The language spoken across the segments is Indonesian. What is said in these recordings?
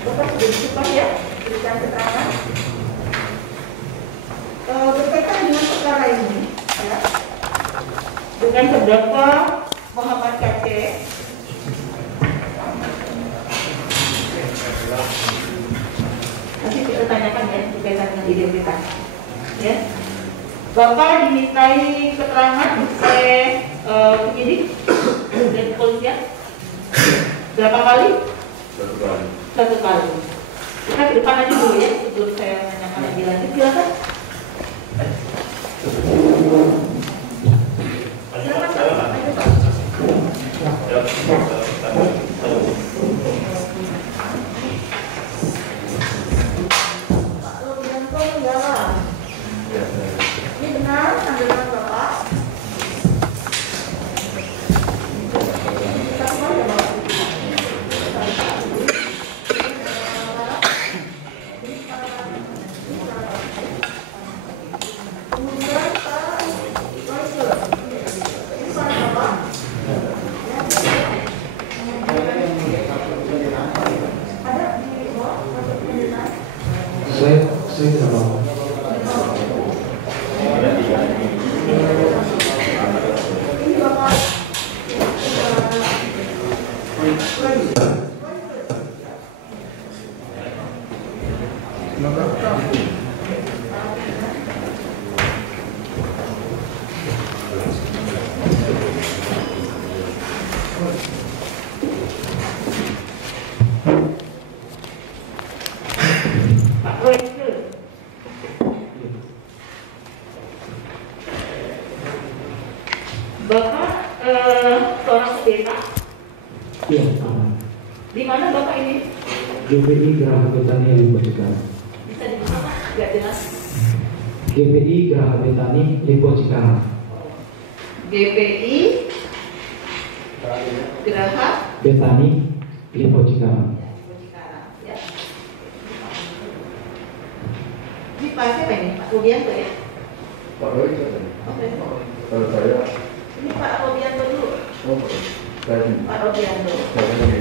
Bapak sudah disumpah ya, berikan keterangan berkaitan dengan perkara ini, ya, dengan terdakwa Muhammad KC. Nanti kita tanyakan ya berkaitan dengan identitas. Ya, Bapak dimintai keterangan oleh penyidik dan kepolisian berapa kali? Satu kali. Kita ke depan aja dulu ya sebelum saya menanyakan lebih lanjut. Silakan. Ini benar tanggapan Bapak? Saya tidak mau. Bapak seorang pendeta. Iya. Di mana Bapak ini? GPI Geraha Betani Lipo Cikarang. Bisa dibuka Pak? Nggak jelas. GPI Geraha Betani Lipo Cikarang. GPI Geraha Betani Lipo Cikarang. Lipo Cikarang. Ya. Ini Pak siapa ini? Pak Rubianto ya? Pak Roy, Oke. kalau saya, Ini Pak Rubianto dulu. saya Pak Rubianto. ini,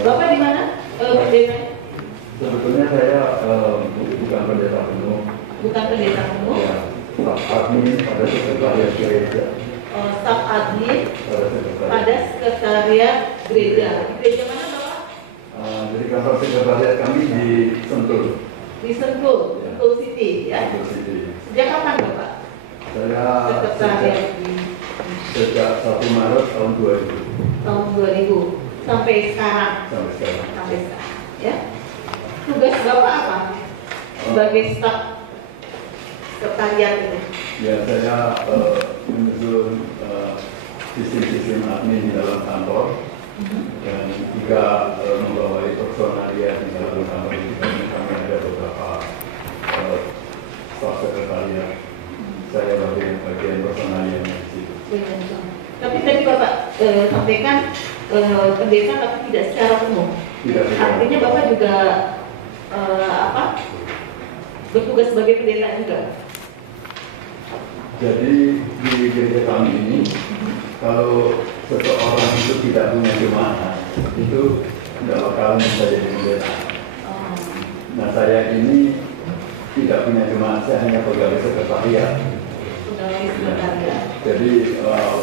Bapak di mana? Pendeta? sebetulnya saya bukan pendeta penuh, Bukan pendeta penuh. ya, staf admin pada sekretariat gereja, Staf admin pada sekretariat. pada sekretariat gereja. Di gereja mana Bapak? Jadi kantor sekretariat kami di Sentul, Di Sentul, Sentul City ya. Sentul City. Sejak kapan Bapak? Saya Sekretariat di sejak 1 Maret tahun 2000 tahun 2000 sampai sekarang. sampai sekarang. Sampai sekarang ya. Tugas Bapak apa? Sebagai staf sekretariat ini. Ya, saya menyusun sistem-sistem admin di dalam kantor. Dan juga membawai personalia di dalam kantor itu. Kami ada beberapa staf sekretariat. Saya bagian personalia di situ. Tapi tadi Bapak sampaikan pendeta tapi tidak secara umum. Tidak secara Artinya Bapak juga bertugas sebagai pendeta juga. Jadi di gereja kami ini, kalau seseorang itu tidak punya jemaat, itu tidak bakalan bisa jadi pendeta. Nah, saya ini tidak punya jemaat, saya hanya pegawai sekretariat. Pegawai sekretariat. Jadi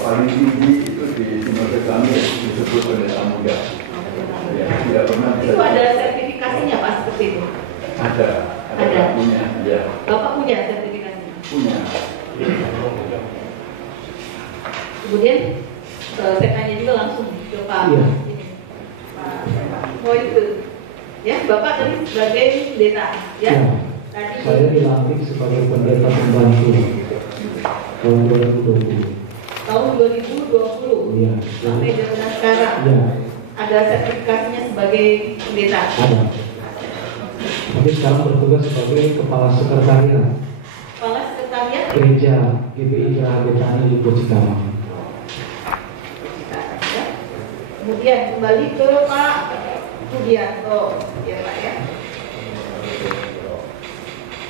paling tinggi itu di sinode kami disebut pendeta muda. Ya, tidak pernah bisa. Itu ada sertifikasinya Pak seperti itu? Ada. Punya. Ya. Bapak punya sertifikasinya? Punya. Kemudian saya tanya juga langsung ke Pak. Iya. Ini, Pak itu, ya Bapak tadi sebagai pendeta, ya? Ya. Tadi Saya dilantik sebagai pendeta pembantu tahun 2020. tahun 2020 Iya. sampai dengan sekarang. Ya, Ada sertifikasinya sebagai pendeta. ada. Tapi sekarang bertugas sebagai kepala sekretariat Kepala sekretariat gereja GPI Geraha Betani Lipo Cikarang. ya. Kemudian kembali ke Pak Rubianto, ya Pak ya.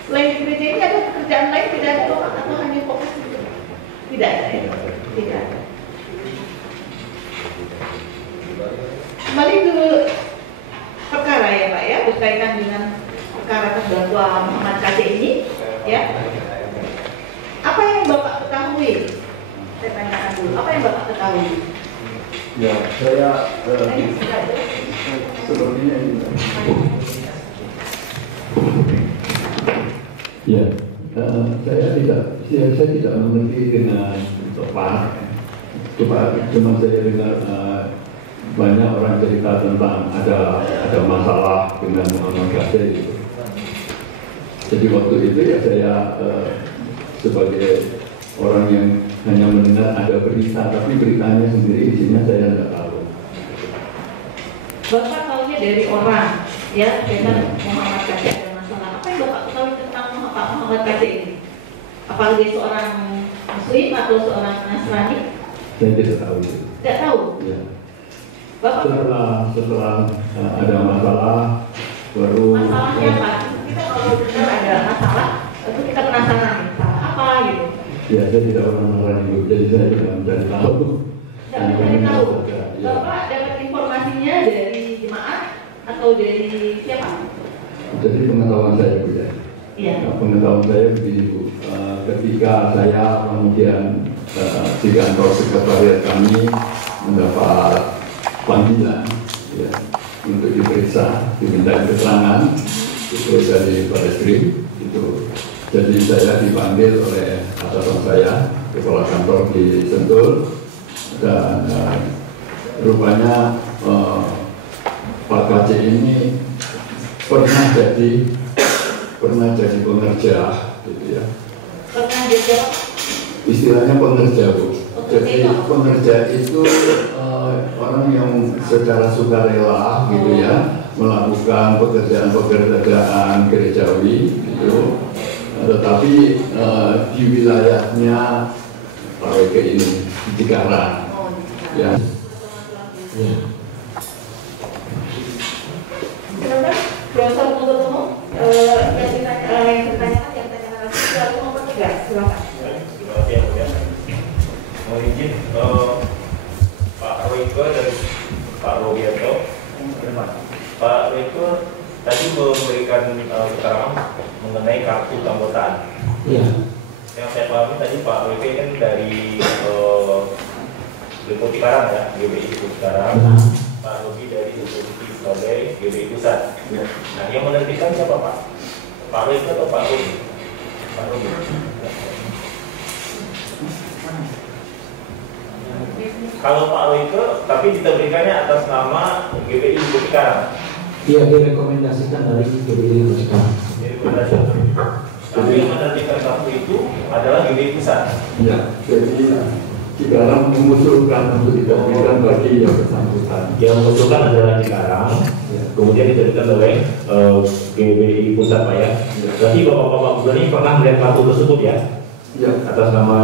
Selain di gereja ini ada pekerjaan lain tidak ada Bapak atau hanya fokus itu? Tidak ada ya? Tidak ada. Kembali ke perkara ya Pak. berkaitan dengan perkara terdakwa Muhammad KC ini, ya. Apa yang Bapak ketahui? Saya tanyakan dulu. Apa yang Bapak ketahui? Ya, saya sepertinya ini. Ya, saya tidak mengerti dengan tepat. Cuma saya dengar banyak orang cerita tentang ada masalah dengan Muhammad Ghazali gitu. Jadi waktu itu ya saya sebagai orang yang hanya mendengar ada berita, tapi beritanya sendiri isinya saya tidak tahu. Bapak tahunya dari orang, ya, dengan Muhammad Ghazali ada masalah. Apa yang Bapak tahu tentang Pak Muhammad Ghazali ini? Apakah dia seorang Muslim atau seorang Nasrani? Saya tidak tahu. Tidak tahu. Ya. Bapak Setelah ada masalah baru. Masalahnya apa? Kita kalau benar ada masalah, itu kita penasaran masalah apa gitu. Ya, saya tidak pernah mengalami itu, jadi saya tidak mencari tahu. Tidak mencari tahu. Ya. Bapak dapat informasinya dari jemaat atau dari siapa? Jadi pengetahuan saya Bu ya. Iya. Pengetahuan saya begini Bu, ketika saya kemudian di kantor sekretariat kami mendapat panggilan ya, untuk diperiksa, diminta keterangan itu dari Barreskrim itu. Jadi saya dipanggil oleh atasan saya, kepala kantor di Sentul, dan rupanya Pak KC ini pernah jadi pengerja, gitu ya. Pernah jadi Istilahnya pengerja Bu. Jadi pengerja itu orang yang secara sukarela gitu ya melakukan pekerjaan gerejawi gitu. Tetapi di wilayahnya Pak WK ini di Cikarang, ya. Silakan, Profesor Muhammad Umum, yang ditanyakan lagi, nomor 3, silakan. Terima kasih yang mulia. Mohon izin Pak Royko dan Pak Robianto. Pak Royko tadi memberikan keterangan mengenai kartu keanggotaan. Iya. Yang saya pahami tadi Pak Royko kan dari Depo Cikarang ya, GBI Depo Cikarang. Pak Robi dari Depositi sebagai GBI Pusat. Nah, yang menerbitkan siapa Pak? Pak Royko atau Pak Robi? Pak Robi. Kalau Pak Royko, tapi diterbitkannya atas nama GBI Depo Cikarang. Iya, direkomendasikan dari GBI Pusat. Tapi yang menerbitkan kartu itu adalah GBI Pusat. Ya, jadi Cikarang mengusulkan untuk diterbitkan bagi yang bersangkutan. Yang mengusulkan adalah Cikarang, kemudian diterbitkan oleh GBI Pusat Pak ya. Berarti Bapak-Bapak Gubernur ini pernah melihat kartu tersebut ya? Ya. Atas nama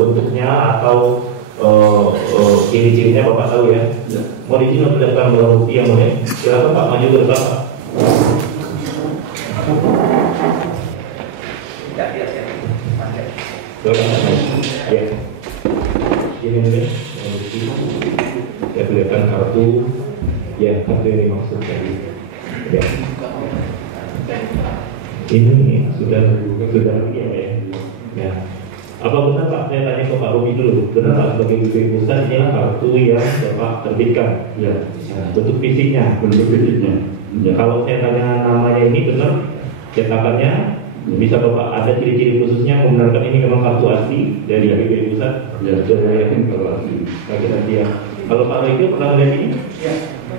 bentuknya atau ciri-cirinya Bapak tahu ya? Ya. Mohon izin untuk mendapatkan barang bukti yang mulia. Silakan Pak maju ke depan Pak. Silakan Pak. Ya. Ini mulia. Saya perlihatkan kartu. Ya, kartu yang dimaksud tadi. Ya. Ini sudah ya Pak ya. Ya. Apa benar Pak, saya tanya ke Pak Robi dulu, benar Pak sebagai GBI Pusat inilah kartu yang Bapak terbitkan? Ya. Bentuk fisiknya? Bentuk fisiknya. Ya. Kalau saya tanya namanya ini benar, cetakannya, bisa Bapak ada ciri-ciri khususnya membenarkan ini memang kartu asli dari GBI Pusat? Ya, saya yakin kalau asli. Kaki ya. Kalau Pak Robi pernah melihat ini? Ya.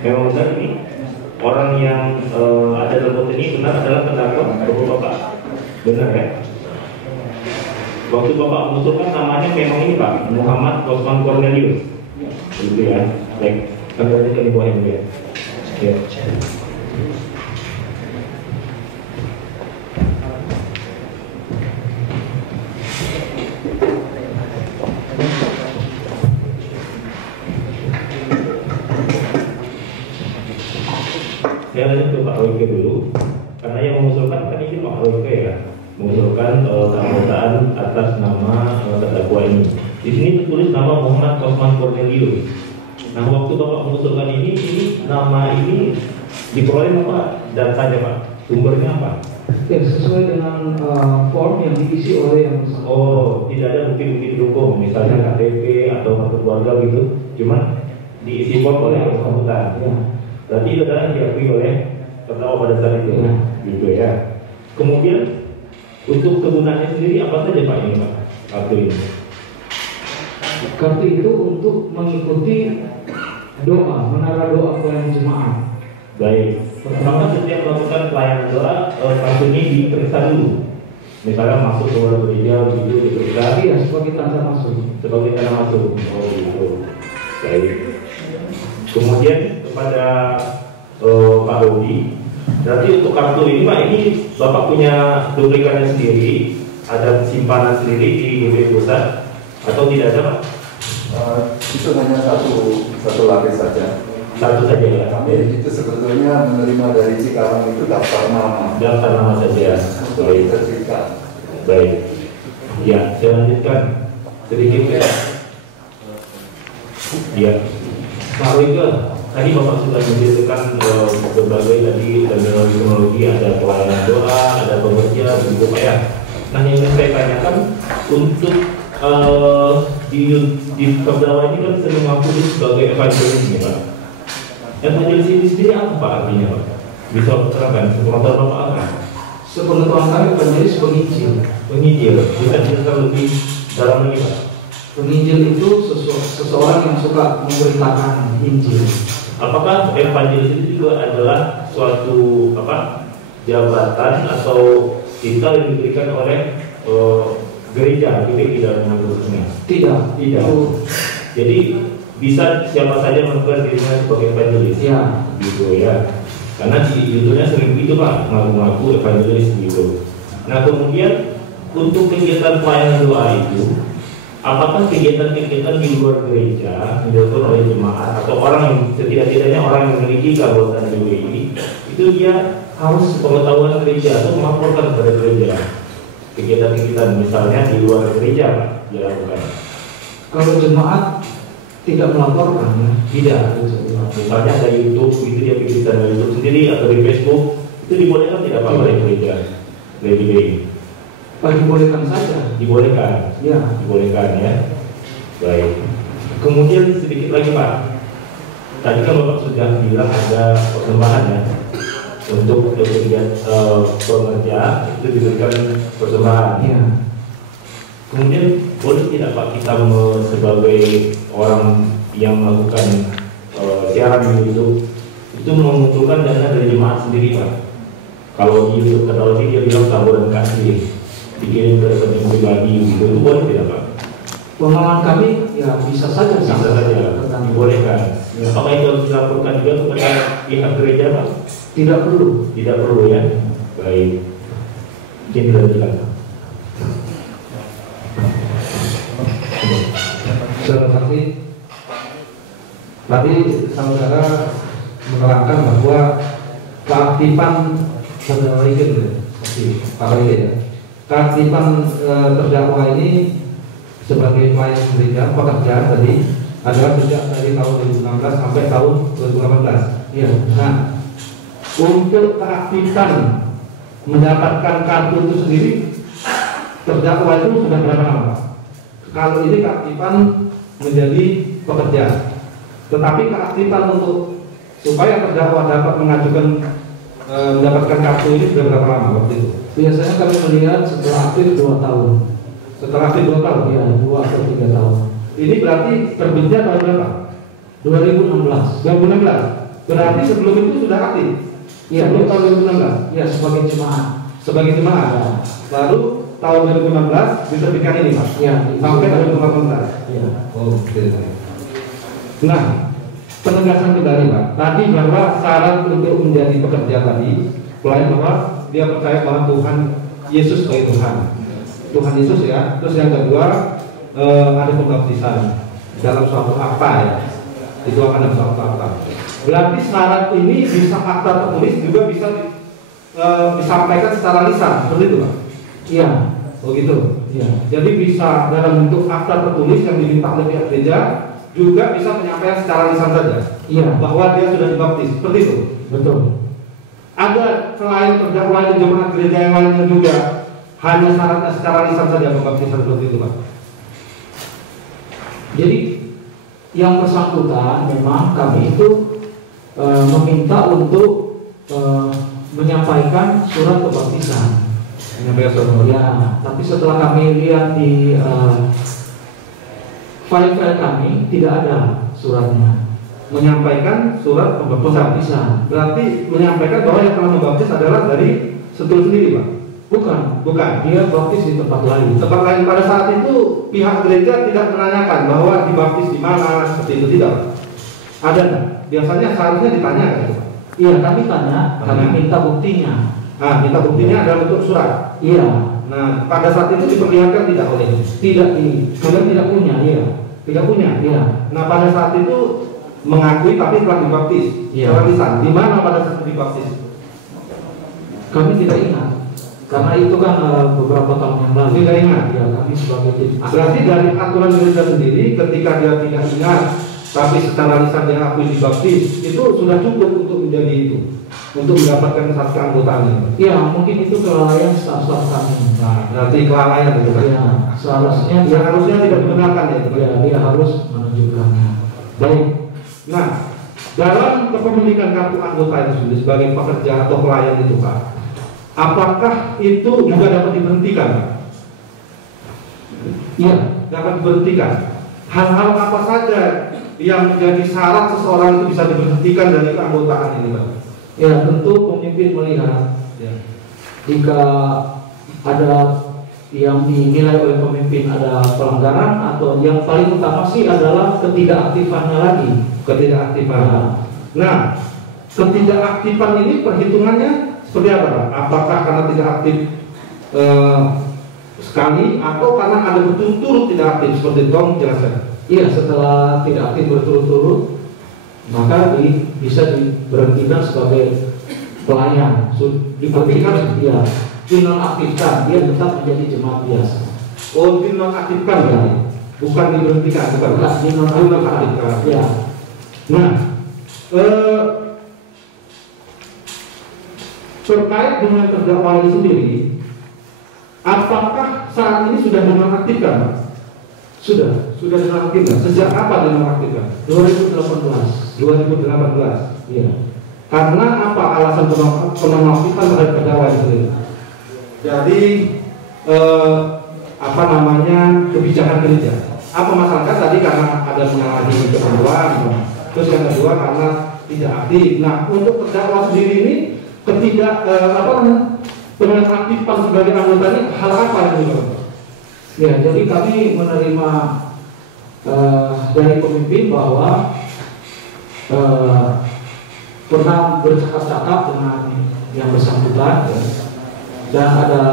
Memang benar ini? Orang yang ada dalam foto ini benar adalah terdakwa Bapak Bapak? Benar ya? Waktu Bapak mengusulkan namanya memang ini Pak, Muhammad Osman Cornelius. Begitu ya. Baik, kami lanjutkan di bawah ini ya. Ya. Saya lanjut ke Pak Royke dulu, karena yang mengusulkan kan ini Pak Royke ya. Mengusulkan keanggotaan atas nama terdakwa ini. Di sini tertulis nama Muhammad Osman Cornelius. Nah, waktu Bapak mengusulkan ini nama ini Diperoleh apa datanya Pak? Sumbernya apa? Ya, sesuai dengan form yang diisi oleh yang bersangkutan. Oh, tidak ada bukti-bukti pendukung, misalnya KTP atau kartu keluarga gitu, cuma diisi form oleh yang bersangkutan. Ya. Berarti itu adalah yang diakui oleh terdakwa pada saat itu, Ya. gitu ya. Kemudian untuk kegunaannya sendiri apa saja Pak ini Pak? Kartu ini? Kartu itu untuk mengikuti doa, menara doa pelayanan jemaat. Baik. Maka setiap melakukan pelayanan doa, kartu ini diperiksa dulu. Misalnya masuk ke luar gereja, begitu diperiksa. Iya, sebagai tanda masuk. Sebagai tanda masuk. Oh gitu. Baik. Kemudian kepada Pak Dodi, berarti untuk kartu ini Pak, ini Bapak punya duplikannya sendiri, ada simpanan sendiri di GP Pusat atau tidak ada Pak? Itu hanya satu lapis saja. Satu saja ya. Kami itu sebetulnya menerima dari Cikarang itu daftar nama. Daftar nama saja. Baik. Sertifikat. Baik. Ya, saya lanjutkan sedikit ya. Ya, Pak Wika, tadi Bapak sudah menceritakan berbagai tadi teknologi, ada pelayanan doa, ada pengerja, begitu Pak ya. Nah, yang ingin saya tanyakan untuk di terdakwa ini kan sering mengaku sebagai evangelis ya Pak. Evangelis ini sendiri apa Pak artinya Pak? Bisa terangkan sepengetahuan Bapak apa? Sepengetahuan kami penulis penginjil. Penginjil, bisa dijelaskan lebih dalam lagi Pak? Penginjil itu seseorang yang suka memberitakan Injil. Apakah evangelis itu juga adalah suatu jabatan atau titel yang diberikan oleh gereja gitu dalam menurutnya? Tidak. Jadi bisa siapa saja melakukan dirinya sebagai evangelis. Ya. Gitu ya. Karena di judulnya sering begitu Pak, ngaku-ngaku evangelis gitu. Nah kemudian untuk kegiatan pelayanan doa itu, apakah kegiatan-kegiatan di luar gereja dilakukan oleh jemaat atau orang yang setidak-tidaknya orang yang memiliki keanggotaan GWI itu dia harus pengetahuan gereja atau melaporkan kepada gereja kegiatan-kegiatan misalnya di luar gereja Pak dilakukan? Kalau jemaat tidak melaporkan, ya? Tidak. Misalnya ada YouTube, itu dia bikin channel YouTube sendiri atau di Facebook, itu dibolehkan tidak Pak oleh gereja? GWI? Dibolehkan saja. Dibolehkan? Ya. Dibolehkan ya. Baik. Kemudian sedikit lagi Pak. Tadi kan Bapak sudah bilang ada persembahan ya untuk kegiatan pengerja itu diberikan persembahan. Ya. Kemudian boleh tidak Pak kita sebagai orang yang melakukan siaran di YouTube itu mengumpulkan dana dari jemaat sendiri Pak? Kalau di YouTube kata dia bilang saluran kasih dikirim ke rekening pribadi gitu, itu boleh tidak Pak? Pengalaman kami ya bisa saja. Bisa saja, dibolehkan. Ya. Apakah itu harus dilaporkan juga kepada pihak gereja Pak? Tidak perlu. Tidak perlu ya. Baik. Mungkin dilanjutkan. Saudara saksi, tadi saudara menerangkan bahwa keaktifan saudara Rigen, Pak Rigen ya, keaktifan terdakwa ini sebagai pelayan gereja pekerja tadi adalah sejak dari tahun 2016 sampai tahun 2018. Iya. Nah, untuk keaktifan mendapatkan kartu itu sendiri terdakwa itu sudah berapa lama Pak? Kalau ini keaktifan menjadi pekerja, tetapi keaktifan untuk supaya terdakwa dapat mengajukan mendapatkan kartu ini sudah berapa lama waktu itu? Biasanya kami melihat setelah aktif 2 tahun. Setelah aktif 2 tahun? Ya, 2 atau 3 tahun. Ini berarti terbitnya tahun berapa? 2016. 2016. Berarti sebelum itu sudah aktif? Ya, sebelum tahun 2016? Ya, sebagai jemaat. Sebagai jemaat? Ya. Lalu tahun 2016 diterbitkan ini Pak? Ya, sampai 2018? Ya. Oke. Nah, penegasan kembali Pak, tadi bahwa syarat untuk menjadi pekerja tadi pelayan bahwa dia percaya bahwa Tuhan Yesus sebagai Tuhan Yesus ya. Terus yang kedua ada pembaptisan dalam suatu akta ya, itu akan dalam suatu akta. Berarti syarat ini bisa akta tertulis juga bisa disampaikan secara lisan, seperti itu Pak? Iya. Oh gitu. Iya. Jadi bisa dalam bentuk akta tertulis yang diminta oleh pihak gereja juga bisa menyampaikan secara lisan saja. Iya. Bahwa dia sudah dibaptis, seperti itu. Betul. Ada selain terdakwa di jemaat gereja yang lainnya juga hanya syaratnya secara lisan saja pembaptisan seperti itu, Pak. Jadi yang bersangkutan memang kami itu meminta untuk menyampaikan surat kebaptisan. Ya, tapi setelah kami lihat di file-file kami tidak ada suratnya. Menyampaikan surat pembaptisan. Berarti menyampaikan bahwa yang telah membaptis adalah dari Sentul sendiri, Pak? Bukan. Dia baptis di tempat lain. Tempat lain. Pada saat itu pihak gereja tidak menanyakan bahwa dibaptis di mana, seperti itu, tidak, Pak? Ada nggak? Biasanya seharusnya ditanya, gitu, Pak. Iya, kami tanya, kami minta buktinya. Nah, minta buktinya adalah bentuk surat. Iya. Nah, pada saat itu diperlihatkan tidak oleh tidak punya, iya. Tidak punya. Iya. Nah, pada saat itu mengakui tapi telah dibaptis. Iya. Secara lisan. Di mana pada saat dibaptis? Kami tidak ingat. Karena itu kan beberapa tahun yang lalu. Tidak ingat. Ya, kami sebagai tim. Berarti dari aturan gereja sendiri, ketika dia tidak ingat, tapi secara lisan dia akui dibaptis, itu sudah cukup untuk menjadi itu, untuk mendapatkan satu keanggotaan. Iya, mungkin itu kelalaian staf-staf kami. Nah, berarti kelalaian itu kan? Iya, seharusnya tidak dibenarkan ya. Iya, dia harus menunjukkannya. Baik. Nah, dalam kepemilikan kartu anggota itu sendiri sebagai pekerja atau pelayan itu, Pak, apakah itu juga dapat diberhentikan, Pak? Iya, dapat diberhentikan. Hal-hal apa saja yang menjadi syarat seseorang itu bisa diberhentikan dari keanggotaan ini, Pak? Ya, tentu pemimpin melihat jika ada yang dinilai oleh pemimpin ada pelanggaran, atau yang paling utama sih adalah ketidakaktifannya lagi. Ketidakaktifan. Nah, ketidakaktifan ini perhitungannya seperti apa, Pak? Apakah karena tidak aktif sekali, atau karena ada berturut-turut tidak aktif seperti itu? Tolong jelaskan. Iya, setelah tidak aktif berturut-turut, maka bisa diberhentikan sebagai pelayan. Diberhentikan, ya, dinonaktifkan, dia tetap menjadi jemaat biasa. Oh, dinonaktifkan ya? Bukan diberhentikan, bukan dinonaktifkan. Ya. Nah, terkait dengan terdakwa sendiri, apakah saat ini sudah dinonaktifkan, Pak? Sudah dinonaktifkan. Sejak apa dinonaktifkan? 2018. Iya. Karena apa alasan penonaktifan terhadap terdakwa sendiri? Jadi kebijakan gereja. Apa masalahnya tadi karena ada menyalahi ketentuan, terus yang kedua karena tidak aktif. Nah, untuk terdakwa sendiri ini penonaktifan sebagai anggota ini hal apa yang dilakukan? Ya, jadi kami menerima dari pemimpin bahwa pernah bercakap-cakap dengan yang bersangkutan, ya, dan ada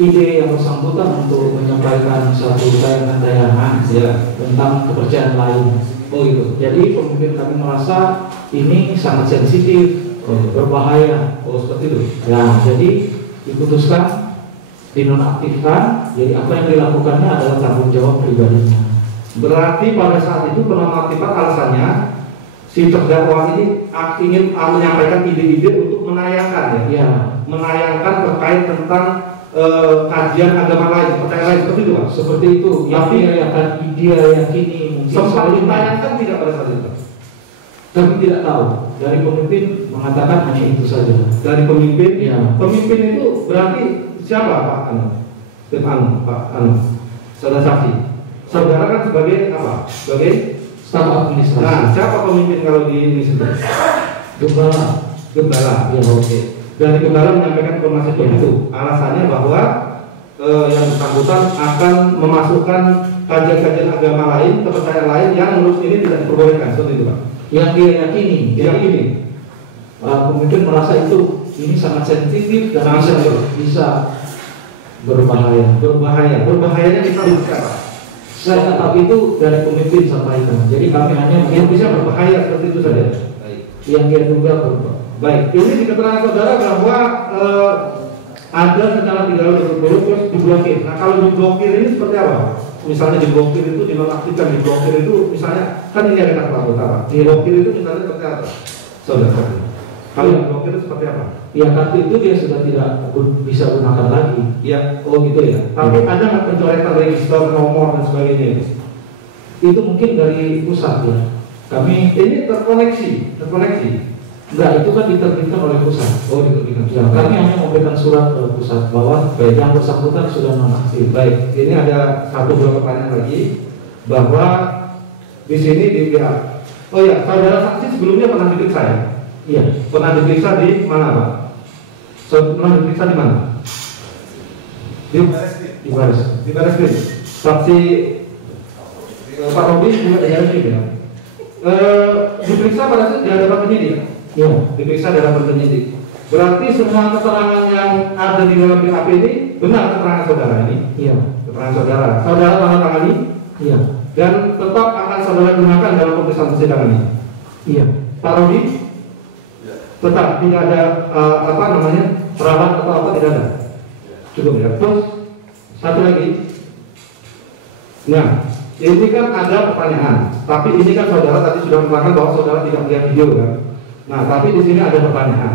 ide yang bersangkutan untuk menyampaikan satu tayangan-tayangan, ya, tentang kepercayaan lain. Oh itu. Jadi pemimpin kami merasa ini sangat sensitif, berbahaya. Oh seperti itu. Ya, jadi diputuskan dinonaktifkan. Jadi apa yang dilakukannya adalah tanggung jawab pribadinya. Berarti pada saat itu penonaktifan alasannya si terdakwa ini ingin menyampaikan ide-ide untuk menayangkan, ya, menayangkan terkait tentang kajian agama lain, percaya lain, seperti itu, Pak. Seperti itu. Tapi dia yakini mungkin sempat ditayangkan tidak pada saat itu? Kami tidak tahu. Dari pemimpin mengatakan hanya itu saja. Dari pemimpin? Ya. Pemimpin itu berarti siapa, Pak? Saudara saksi. Saudara kan sebagai apa? Sebagai staf administrasi. Nah, siapa pemimpin kalau di ini sendiri? Gembala. Ya, oke. Dari Gembala menyampaikan informasi itu. Alasannya bahwa yang bersangkutan akan memasukkan kajian-kajian agama lain, kepercayaan lain yang menurut ini tidak diperbolehkan, seperti itu, Pak. Yang dia yakini. Yakini. Pemimpin merasa ini sangat sensitif dan bisa berbahaya. Berbahayanya kita bisa, Pak. Saya nggak tahu itu dari pemimpin sampaikan. Jadi kami hanya bisa berbahaya seperti itu saja. Baik. Yang dia duga berbahaya. Baik. Ini di keterangan saudara bahwa ada secara tidak berturut terus diblokir. Nah, kalau diblokir ini seperti apa? misalnya diblokir itu dinonaktifkan, diblokir itu misalnya kan ini ada kata utara, diblokir itu misalnya seperti apa? Saudara, kalau diblokir itu seperti apa? Ya kartu itu dia sudah tidak bisa gunakan lagi. Ya, oh gitu ya. Tapi ada nggak pencoretan register nomor dan sebagainya itu? Itu mungkin dari pusat ya. Kami ini terkoneksi. enggak, itu kan diterbitkan oleh pusat. Oh, diterbitkan. Ya, kami hanya memberikan surat ke pusat bahwa yang bersangkutan sudah nonaktif. Baik, ini ada satu dua pertanyaan lagi bahwa di sini dia. Oh ya, saudara saksi sebelumnya pernah diperiksa ya? Iya. Pernah diperiksa di mana Pak? Pernah diperiksa di mana? Di Barreskrim. Saksi Pak Robi juga di Barreskrim ya? Diperiksa pada saat di hadapan penyidik. Iya. Diperiksa di hadapan penyidik. Berarti semua keterangan yang ada di dalam BAP ini benar keterangan saudara ini? Iya. Keterangan saudara. Saudara tanda tangani? Iya. Dan tetap akan saudara gunakan dalam pemeriksaan persidangan ini? Iya. Pak Robi? Tetap tidak ada perawat atau apa, tidak ada? Cukup ya. Terus satu lagi. Nah, ini kan ada pertanyaan, tapi ini kan saudara tadi sudah menerangkan bahwa saudara tidak melihat video kan. Nah, tapi di sini ada pertanyaan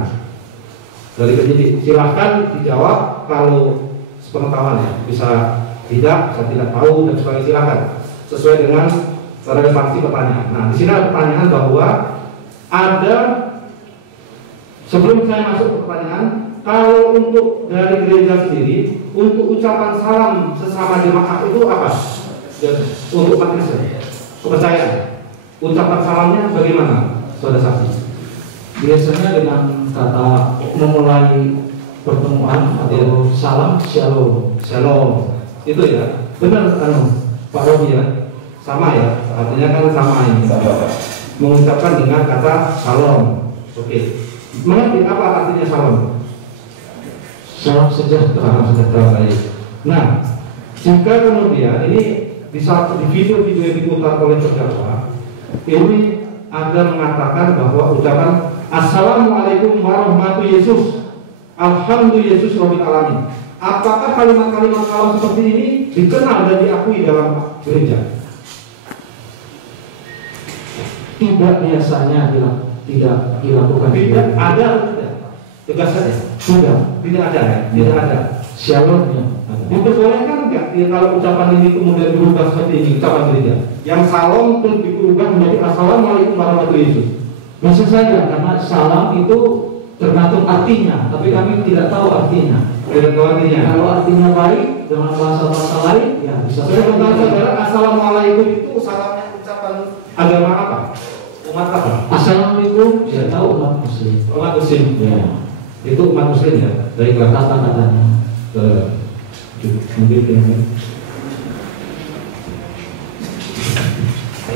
dari penyidik. Silahkan dijawab kalau sepengetahuan ya. Bisa tidak, saya tidak tahu dan sebagainya, silakan sesuai dengan relevansi pertanyaan. Nah, di sini ada pertanyaan bahwa ada, sebelum saya masuk ke pertanyaan, kalau untuk dari gereja sendiri, untuk ucapan salam sesama jemaat itu apa? Untuk umat Kristen, kepercayaan, ucapan salamnya bagaimana, saudara saksi? Biasanya dengan kata memulai pertemuan atau salam shalom. Shalom, itu ya, benar Pak Robi ya, sama ya, artinya kan sama ini. Mengucapkan dengan kata shalom. Oke. Mengerti apa artinya shalom? Salam sejahtera. Salam sejahtera. Nah, jika kemudian ini di video-video yang diputar oleh terdakwa ini ada mengatakan bahwa ucapan Assalamualaikum warahmatullahi Yesus, Alhamdulillah Yesus Rabbil Alamin. Apakah kalimat-kalimat salam seperti ini dikenal dan diakui dalam gereja? Tidak biasanya tidak dilakukan. Tidak ada atau tidak? Tegas saja. Tidak ada ya? Tidak ada. Shalomnya. Diperbolehkan enggak ya, kalau ucapan ini kemudian berubah seperti ini, ucapan gereja yang salam terus diubah menjadi Assalamualaikum warahmatullahi wabarakatuh? Bisa saja, karena salam itu tergantung artinya, tapi kami tidak tahu artinya. Tidak tahu artinya. Kalau artinya baik dengan bahasa-bahasa lain, ya bisa saja. Saudara, Assalamualaikum itu salamnya ucapan agama apa? Umat apa? Assalamualaikum, saya tahu umat Muslim. Umat Muslim. Ya. Itu umat Muslim ya. Dari kata-katanya. Mungkin ya.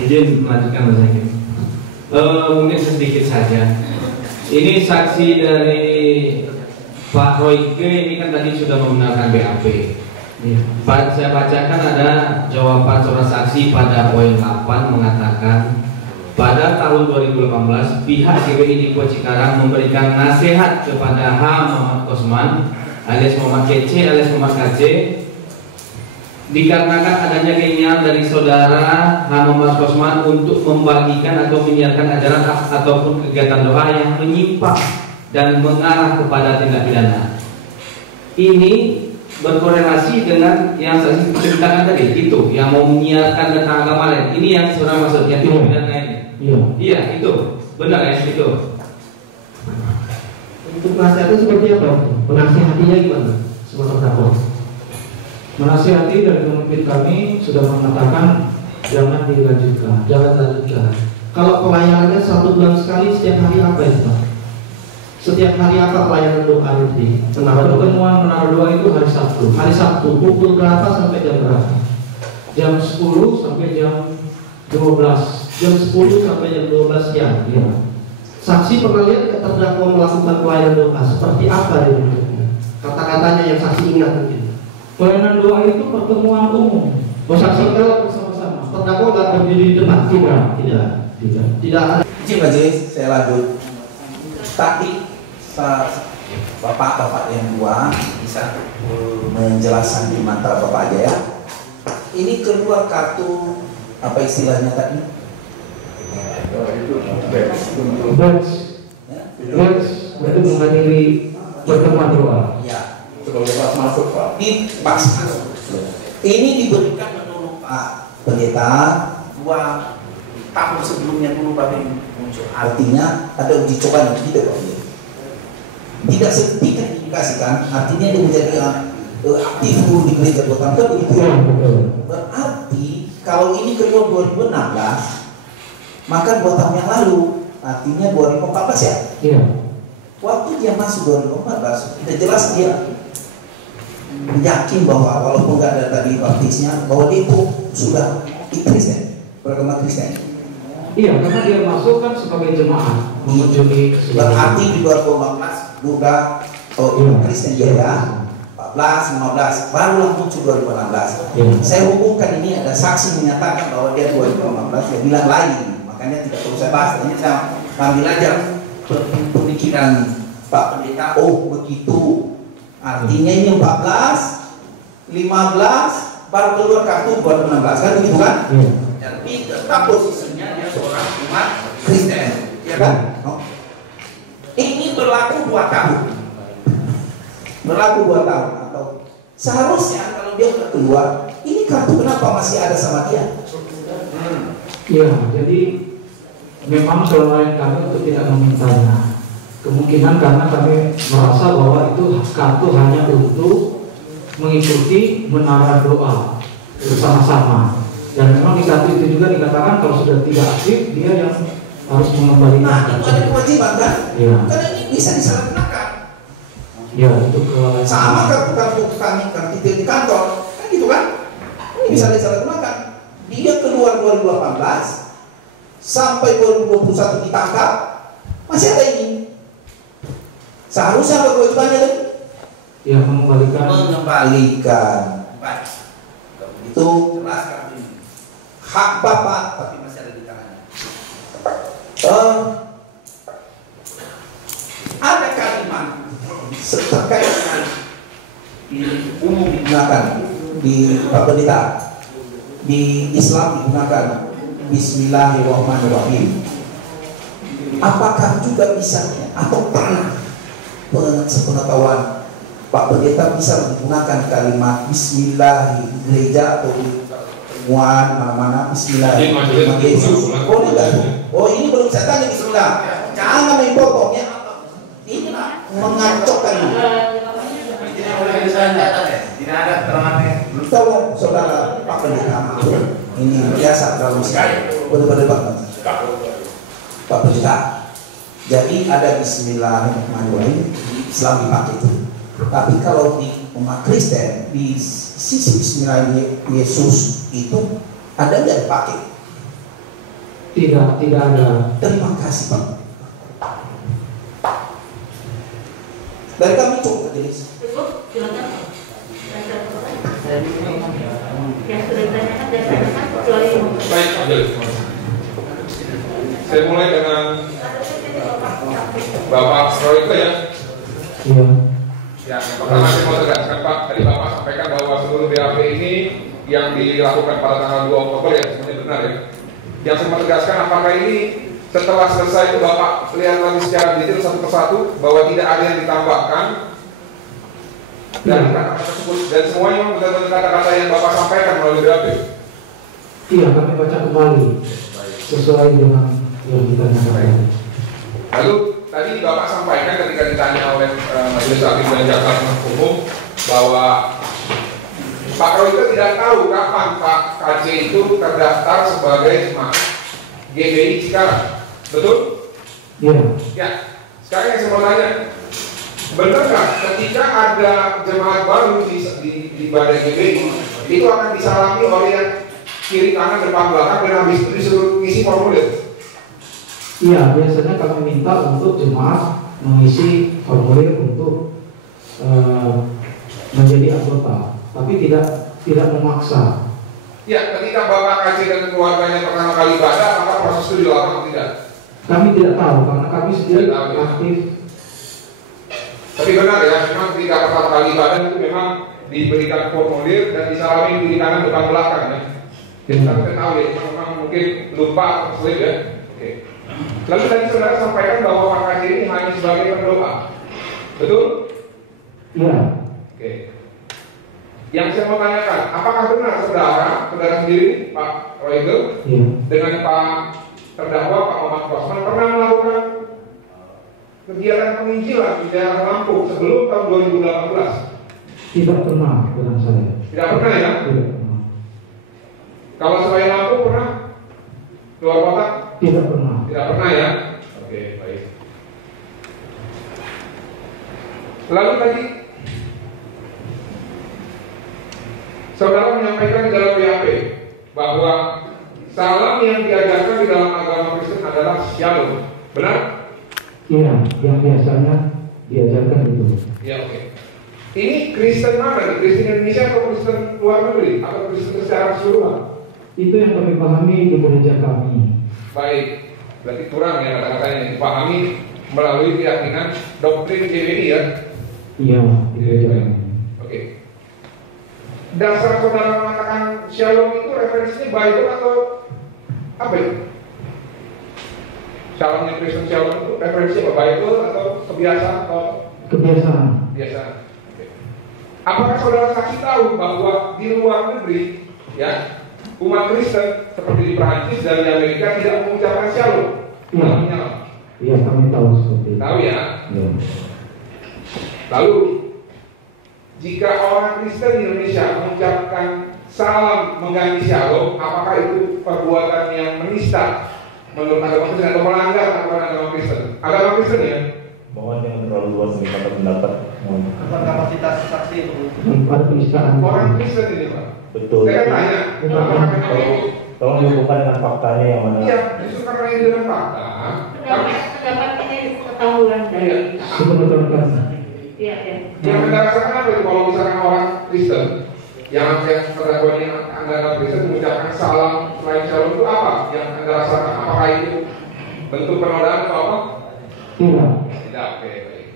Izin melanjutkan Mas Hakim. Mungkin sedikit saja. Ini saksi dari Pak Royke ini kan tadi sudah membenarkan BAP. Ya. Saya bacakan ada jawaban seorang saksi pada poin 8 mengatakan pada tahun 2018 pihak GPI Dipo Cikarang memberikan nasihat kepada H. Muhammad Kosman alias Muhammad KC alias Muhammad KC dikarenakan adanya keinginan dari saudara H. Muhammad Kosman untuk membagikan atau menyiarkan ajaran ataupun kegiatan doa yang menyimpang dan mengarah kepada tindak pidana. Ini berkorelasi dengan yang saya ceritakan tadi, itu yang mau menyiarkan tentang agama lain. Ini yang sebenarnya maksudnya tindak pidana ini. Iya, itu benar ya, itu. Untuk nasihatnya seperti apa? Penasihatinya gimana? Semacam apa? Menasihati dari pemimpin kami sudah mengatakan jangan dilanjutkan. Jangan lanjutkan. Kalau pelayanannya 1 bulan sekali, setiap hari apa itu Pak? Setiap hari apa pelayanan doa itu? Pertemuan menara doa itu hari Sabtu. Hari Sabtu, pukul berapa sampai jam berapa? Jam 10 sampai jam 12. Jam 10 sampai jam 12 siang. Ya. Saksi pernah lihat terdakwa melakukan pelayanan doa seperti apa dia bentuknya? Kata-katanya yang saksi ingat mungkin. Pelayanan doa itu pertemuan umum. Saksi kalau bersama-sama. terdakwa nggak berdiri di depan? Tidak ada. Izin majelis, saya lanjut. Tadi bapak-bapak yang dua bisa menjelaskan di mata bapak aja ya. ini keluar kartu apa istilahnya tadi? Itu batch untuk Batch Ya, untuk menghadiri pertemuan doa. ya. sebagai pas masuk Pak. Di pas ini diberikan menurut Pak Pendeta 2 tahun sebelumnya dulu baru muncul. Artinya ada uji coba gitu Pak. Tidak seperti yang dikasihkan, artinya dia menjadi aktif di gereja Gotham kan begitu. Iya, betul. Berarti kalau ini keluar 2016, maka 2 tahun yang lalu, artinya 2014 ya. Iya. Waktu dia masuk 2014, sudah jelas dia yakin bahwa walaupun nggak ada tadi baptisnya, bahwa dia itu sudah Kristen, beragama Kristen. Iya, karena dia masuk kan sebagai jemaat mengunjungi Berarti di 2014 juga Kristen dia ya. 14, 15, barulah muncul 2016. Iya. Saya hubungkan ini ada saksi menyatakan bahwa dia 2015, dia bilang lain, makanya tidak perlu saya bahas. Hanya saya ambil aja pemikiran Pak Pendeta. Oh begitu, artinya ini 14, 15, baru keluar kartu 2016 kan begitu kan? Iya. Tapi tetap posisinya dia seorang umat Kristen, ya kan? Ini berlaku 2 tahun. Berlaku 2 tahun atau seharusnya kalau dia sudah keluar, ini kartu kenapa masih ada sama dia? Iya, jadi memang kelalaian kami untuk tidak memintanya. Kemungkinan karena kami merasa bahwa itu kartu hanya untuk mengikuti menara doa bersama-sama. Dan memang di kartu itu juga dikatakan kalau sudah tidak aktif, dia yang harus mengembalikan. Nah, itu ada kewajiban kan? Iya. Karena ini bisa disalahgunakan. Ya, itu kelalaian. Sama kartu-kartu kami kartu di kantor, kan gitu kan? Ini bisa disalahgunakan. Dia keluar 2018 sampai 2021 ditangkap, masih ada ini. Seharusnya apa kewajibannya tadi? Ya, mengembalikan. Baik. Itu jelas kartu ini. Hak Bapak, tapi masih ada di tangannya. Ada kalimat terkait dengan umum digunakan di Pak Pendeta, di Islam digunakan Bismillahirrahmanirrahim. Apakah juga bisa atau pernah sepengetahuan Pak Pendeta bisa menggunakan kalimat Bismillah di gereja atau di pertemuan mana-mana Bismillahirrahmanirrahim Yesus? Oh tidak. Oh ini belum saya tanya Bismillah. Jangan main potongnya. Ini mengacaukan. Tidak ada keterangannya. Tolong saudara Pak Pendeta, ini biasa dalam sekali. Benar-benar Pak Pendeta. Jadi ada Bismillahirrahmanirrahim di Islam dipakai itu. Tapi kalau di umat Kristen di sisi Bismillah Yesus itu ada nggak dipakai? Tidak ada. Terima kasih Pak. Dari kami cukup jenis. Cukup, silakan. Yang sudah ditanyakan dan tanyakan kecuali Baik, ambil. Saya mulai dengan Bapak Royke ya. Iya. Ya, yang pertama saya mau tegaskan Pak, tadi Bapak sampaikan bahwa seluruh BAP ini yang dilakukan pada tanggal 2 Oktober ya, semuanya benar ya. Yang saya mau tegaskan apakah ini setelah selesai itu Bapak lihat lagi secara detail satu persatu bahwa tidak ada yang ditambahkan dari kata-kata tersebut dan semuanya benar-benar kata-kata yang Bapak sampaikan melalui BAP. Iya, kami baca kembali sesuai dengan yang ditanyakan. Lalu tadi Bapak sampaikan ketika ditanya oleh Majelis Hakim dan Jaksa Penuntut Umum bahwa Pak Royke tidak tahu kapan Pak KC itu terdaftar sebagai jemaat GBI sekarang, betul? Iya. Ya. Sekarang yang saya mau tanya, benarkah ketika ada jemaat baru di Badai GBI itu akan disalami oleh yang kiri kanan depan belakang dan habis itu disuruh ngisi formulir? Iya, biasanya kami minta untuk jemaat mengisi formulir untuk menjadi anggota, tapi tidak memaksa. Ya, ketika Bapak KC dan keluarganya pertama kali ibadah, apakah proses itu dilakukan atau tidak? Kami tidak tahu karena kami sendiri aktif. Tapi benar ya, memang ketika pertama kali ibadah itu memang diberikan formulir dan disalamin kiri kanan depan belakang ya. Kita tahu ya, memang mungkin lupa atau sulit ya. Oke. Lalu tadi saudara sampaikan bahwa Pak Kaji ini hanya sebagai pendoa, betul? Iya. Oke. Yang saya mau tanyakan, apakah benar saudara sendiri Pak Royke dengan Pak terdakwa Pak Muhammad Kosman pernah melakukan kegiatan penginjilan di daerah Lampung sebelum tahun 2018? Tidak pernah dengan saya. Tidak pernah ya? Tidak pernah. Kalau selain Lampung pernah keluar kota? Tidak pernah. Tidak pernah ya? Oke, baik. Lalu tadi saudara menyampaikan di dalam BAP bahwa salam yang diajarkan di dalam agama Kristen adalah shalom, benar? Iya, yang biasanya diajarkan itu. Ya, oke. Ini Kristen mana nih? Kristen Indonesia atau Kristen luar negeri? Atau Kristen secara keseluruhan? Itu yang kami pahami di gereja kami. Baik, berarti kurang ya kata-katanya yang dipahami melalui keyakinan doktrin GBI ya? Iya, di gereja kami. Oke. Dasar saudara mengatakan shalom itu referensinya Bible atau apa ya? Shalomnya Kristen shalom itu referensinya Bible atau kebiasaan atau kebiasaan? Kebiasaan. Oke. Apakah saudara saksi tahu bahwa di luar negeri ya umat Kristen seperti di Perancis dan di Amerika tidak mengucapkan shalom? Iya. Iya, kami tahu seperti itu. Tahu ya? Iya. Lalu jika orang Kristen di Indonesia mengucapkan salam mengganti shalom, apakah itu perbuatan yang menista menurut agama Kristen atau melanggar aturan agama Kristen? Agama Kristen ya? Mohon jangan terlalu luas nih kata pendapat. Kapasitas saksi itu. Orang Kristen ini Pak. Betul. Saya tanya, tolong dihubungkan dengan faktanya yang mana? Iya, justru karena ini dengan fakta. Pendapat ini ketahuan dari. Iya, iya. Yang Anda rasakan apa itu kalau misalkan orang Kristen yang terdakwa ini Anda Kristen mengucapkan salam selain shalom itu apa? Yang Anda rasakan? Apakah itu bentuk penodaan atau apa? Tidak. Tidak, oke, baik.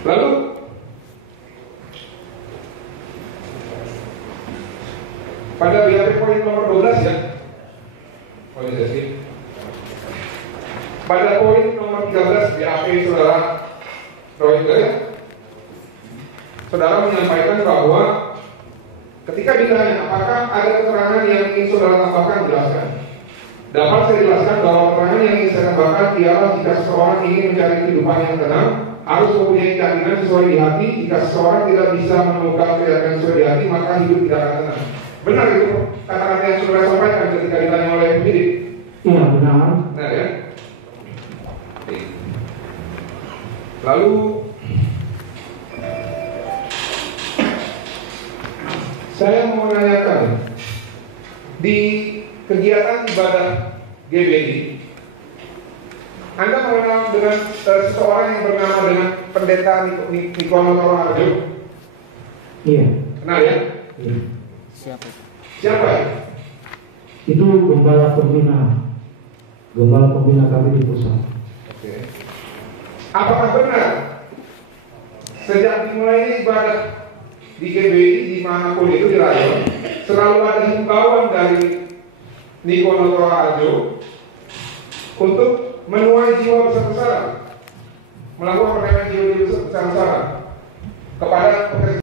Lalu pada BAP poin nomor 12 ya. Organisasi. Pada poin nomor 13 BAP saudara Royke ya. Saudara menyampaikan bahwa ketika ditanya apakah ada keterangan yang ingin saudara tambahkan, jelaskan. Dapat saya jelaskan bahwa keterangan yang ingin saya tambahkan ialah jika seseorang ingin mencari kehidupan yang tenang, harus mempunyai keyakinan sesuai di hati. Jika seseorang tidak bisa menemukan keyakinan sesuai di hati, maka hidup tidak akan tenang. Benar itu kata-kata yang saudara sampaikan ketika ditanya oleh penyidik? Iya, benar. Benar ya? Oke. Lalu saya mau menanyakan di kegiatan ibadah GBI, Anda mengenal dengan seseorang yang bernama dengan Pendeta Nikola Harjo? Iya. Kenal ya? Iya. Siapa ya? Itu gembala pembina kami di pusat. Oke. Apakah benar sejak dimulainya ibadah di GBI dimanapun itu di rayon selalu ada himbauan dari Nikola Harjo untuk menuai jiwa besar-besaran, melakukan perdagangan jiwa besar-besaran kepada pekerja?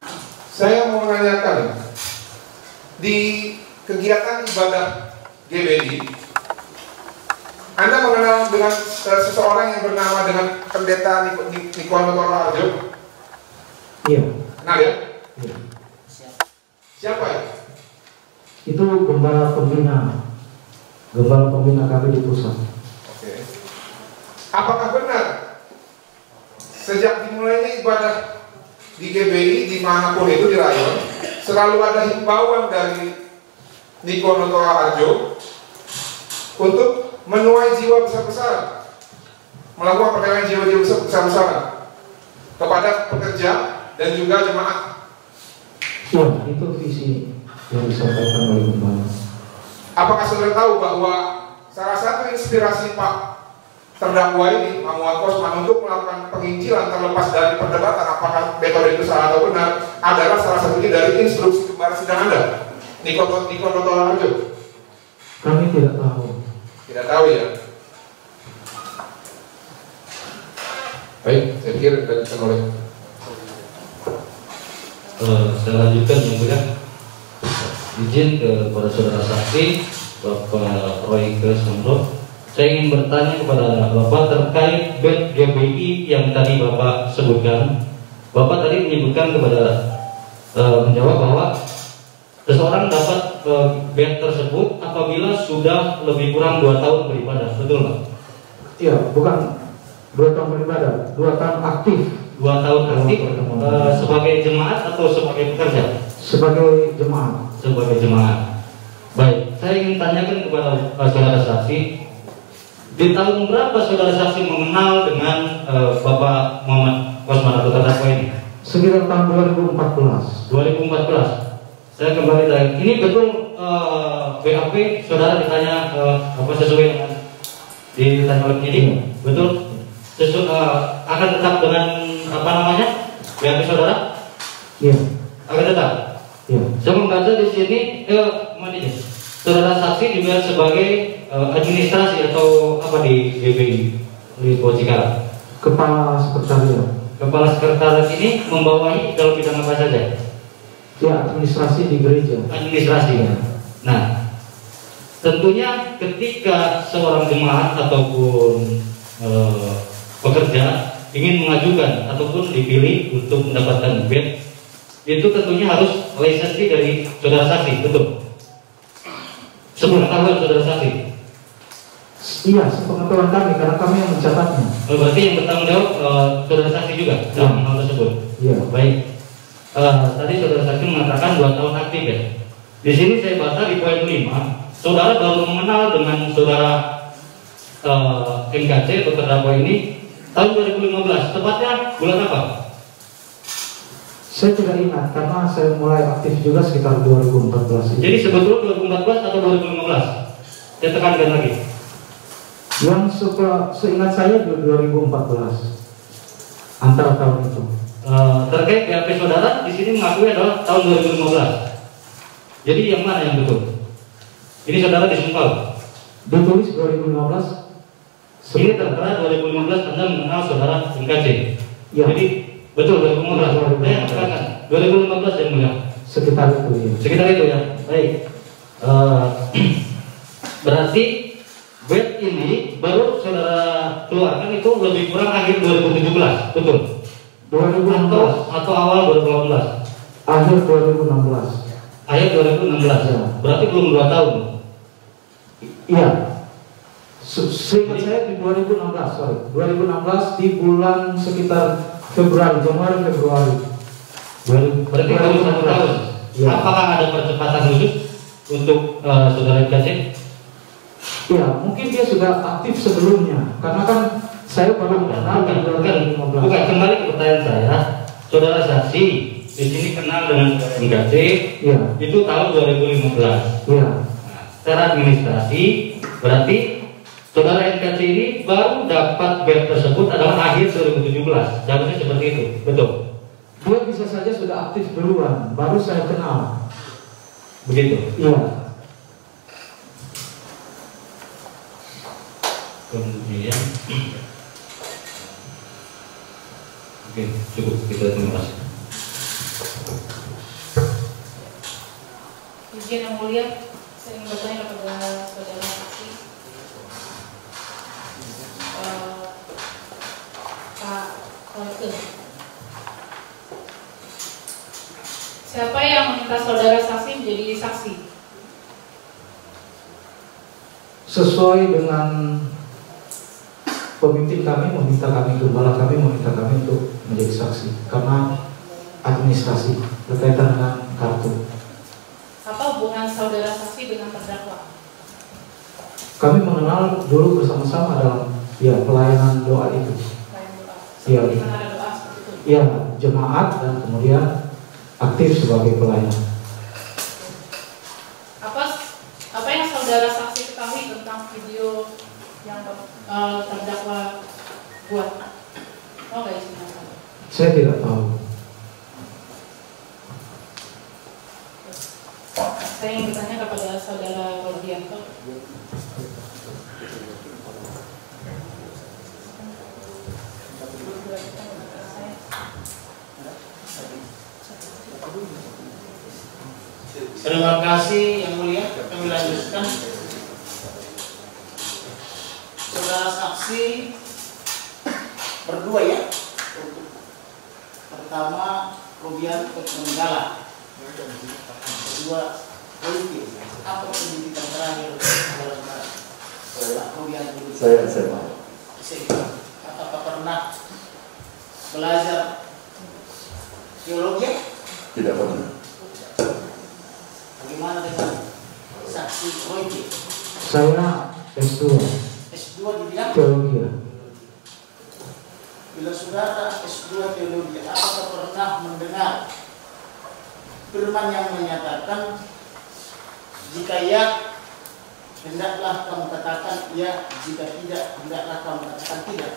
Saya mau menanyakan di kegiatan ibadah GBI, Anda mengenal dengan seseorang yang bernama dengan Pendeta Nikola Harjo? Iya. Kenal ya? Iya. Siapa ya? Itu gembala pembina kami di pusat. Oke. Apakah benar sejak dimulainya ibadah di GBI dimanapun itu di rayon selalu ada himbauan dari Nikola Harjo untuk menuai jiwa besar-besaran, melakukan perdagangan jiwa-jiwa besar-besaran kepada pekerja dan juga jemaat? Ya, itu visi yang disampaikan oleh gembala. Apakah saudara tahu bahwa salah satu inspirasi Pak terdakwa ini Muhammad Kosman untuk melakukan pengincilan terlepas dari perdebatan apakah metode itu salah atau benar adalah salah satunya dari instruksi kembar sidang Anda, Niko Toto Harjo? Kami tidak tahu. Tidak tahu ya. Baik, saya pikir dilanjutkan oleh. Saya lanjutkan yang mulia. Izin kepada saudara saksi Bapak Roy Kesondro. Saya ingin bertanya kepada Bapak terkait bed GBI yang tadi Bapak sebutkan. Bapak tadi menyebutkan kepada menjawab bahwa seseorang dapat bed tersebut apabila sudah lebih kurang 2 tahun beribadah, betul Pak? Iya, bukan 2 tahun beribadah, 2 tahun aktif. 2 tahun aktif sebagai jemaat atau sebagai pekerja? Sebagai jemaat. Sebagai jemaat. Baik, saya ingin tanyakan kepada saudara saksi. Di tahun berapa saudara saksi mengenal dengan Bapak Muhammad Kosman atau terdakwa ini? Sekitar tahun 2014. 2014. Saya kembali lagi. Ini betul BAP saudara ditanya apa sesuai dengan ditanya oleh penyidik? Betul? Akan tetap dengan apa namanya? BAP saudara? Iya. Akan tetap. Iya. Saya membaca di sini saudara saksi juga sebagai administrasi atau apa di GBI di Bojikara? Kepala sekretariat. Kepala sekretariat ini membawahi dalam bidang apa saja? Ya, administrasi di gereja. Administrasi ya. Nah, tentunya ketika seorang jemaat ataupun pekerja ingin mengajukan ataupun dipilih untuk mendapatkan bed, itu tentunya harus lisensi dari saudara saksi, betul? Sepengetahuan saudara saksi. Iya, sepengetahuan kami karena kami yang mencatatnya. Berarti yang bertanggung jawab saudara saksi juga dalam hal tersebut. Iya. Baik. Tadi saudara saksi mengatakan 2 tahun aktif ya. Di sini saya baca di poin 5, saudara baru mengenal dengan saudara MKC atau terdakwa ini tahun 2015. Tepatnya bulan apa? Saya tidak ingat karena saya mulai aktif juga sekitar 2014. Jadi sebetulnya 2014 atau 2015? Saya tekankan lagi. Yang seingat saya 2014 antara tahun itu. Terkait BAP saudara di sini mengakui adalah tahun 2015. Jadi yang mana yang betul? Ini saudara disumpah. Ditulis 2015. Ini tertera 2015 Anda mengenal saudara MKC. Ya. Jadi betul 2015. Saya katakan 2015 yang mulia. Sekitar itu ya. Sekitar itu ya. Baik. Berarti bed ini baru saudara keluarkan itu lebih kurang akhir 2017, betul? 2016 atau awal 2018? Akhir 2016. Akhir 2016 ya. Berarti belum 2 tahun. Iya. Seingat saya di 2016, sorry. 2016 di bulan sekitar Februari, Januari, Februari. Berarti baru 1 tahun. Ya. Apakah ada percepatan khusus untuk saudara MKC? Ya, mungkin dia sudah aktif sebelumnya. Karena kan saya baru mengenal di 2015. Bukan, kembali ke pertanyaan saya. Saudara saksi di sini kenal dengan MKC, ya. Itu tahun 2015. Ya. Nah, secara administrasi berarti saudara MKC ini baru dapat bed tersebut adalah akhir 2017. Seharusnya seperti itu, betul? Dia bisa saja sudah aktif duluan, baru saya kenal. Begitu? Iya. Kemudian, oke, cukup, kita terima kasih. Izin yang mulia, saya ingin bertanya kepada saudara saksi, Pak Kolke. Siapa yang meminta saudara saksi menjadi saksi? Sesuai dengan pemimpin kami meminta kami, gembala kami meminta kami untuk menjadi saksi karena administrasi berkaitan dengan kartu. Apa hubungan saudara saksi dengan terdakwa? Kami mengenal dulu bersama-sama dalam pelayanan doa itu. Iya. Ada doa seperti itu. Iya, jemaat dan kemudian aktif sebagai pelayan. Apa yang saudara saksi ketahui tentang video yang terdakwa Saya tidak tahu. Saya ingin bertanya kepada saudara Robianto. Terima kasih Yang Mulia. Kami lanjutkan. Saudara saksi berdua ya. Pertama Robianto Menggala. Kedua politik. Apa pendidikan terakhir Robianto? Saya SMA. Apakah pernah belajar teologi? Tidak pernah. Bagaimana dengan saksi Royke? Saya S2. S2 di bidang teologi. Bila saudara S2 teologi, apakah pernah mendengar firman yang menyatakan jika ya hendaklah kamu katakan ya, jika tidak hendaklah kamu katakan tidak.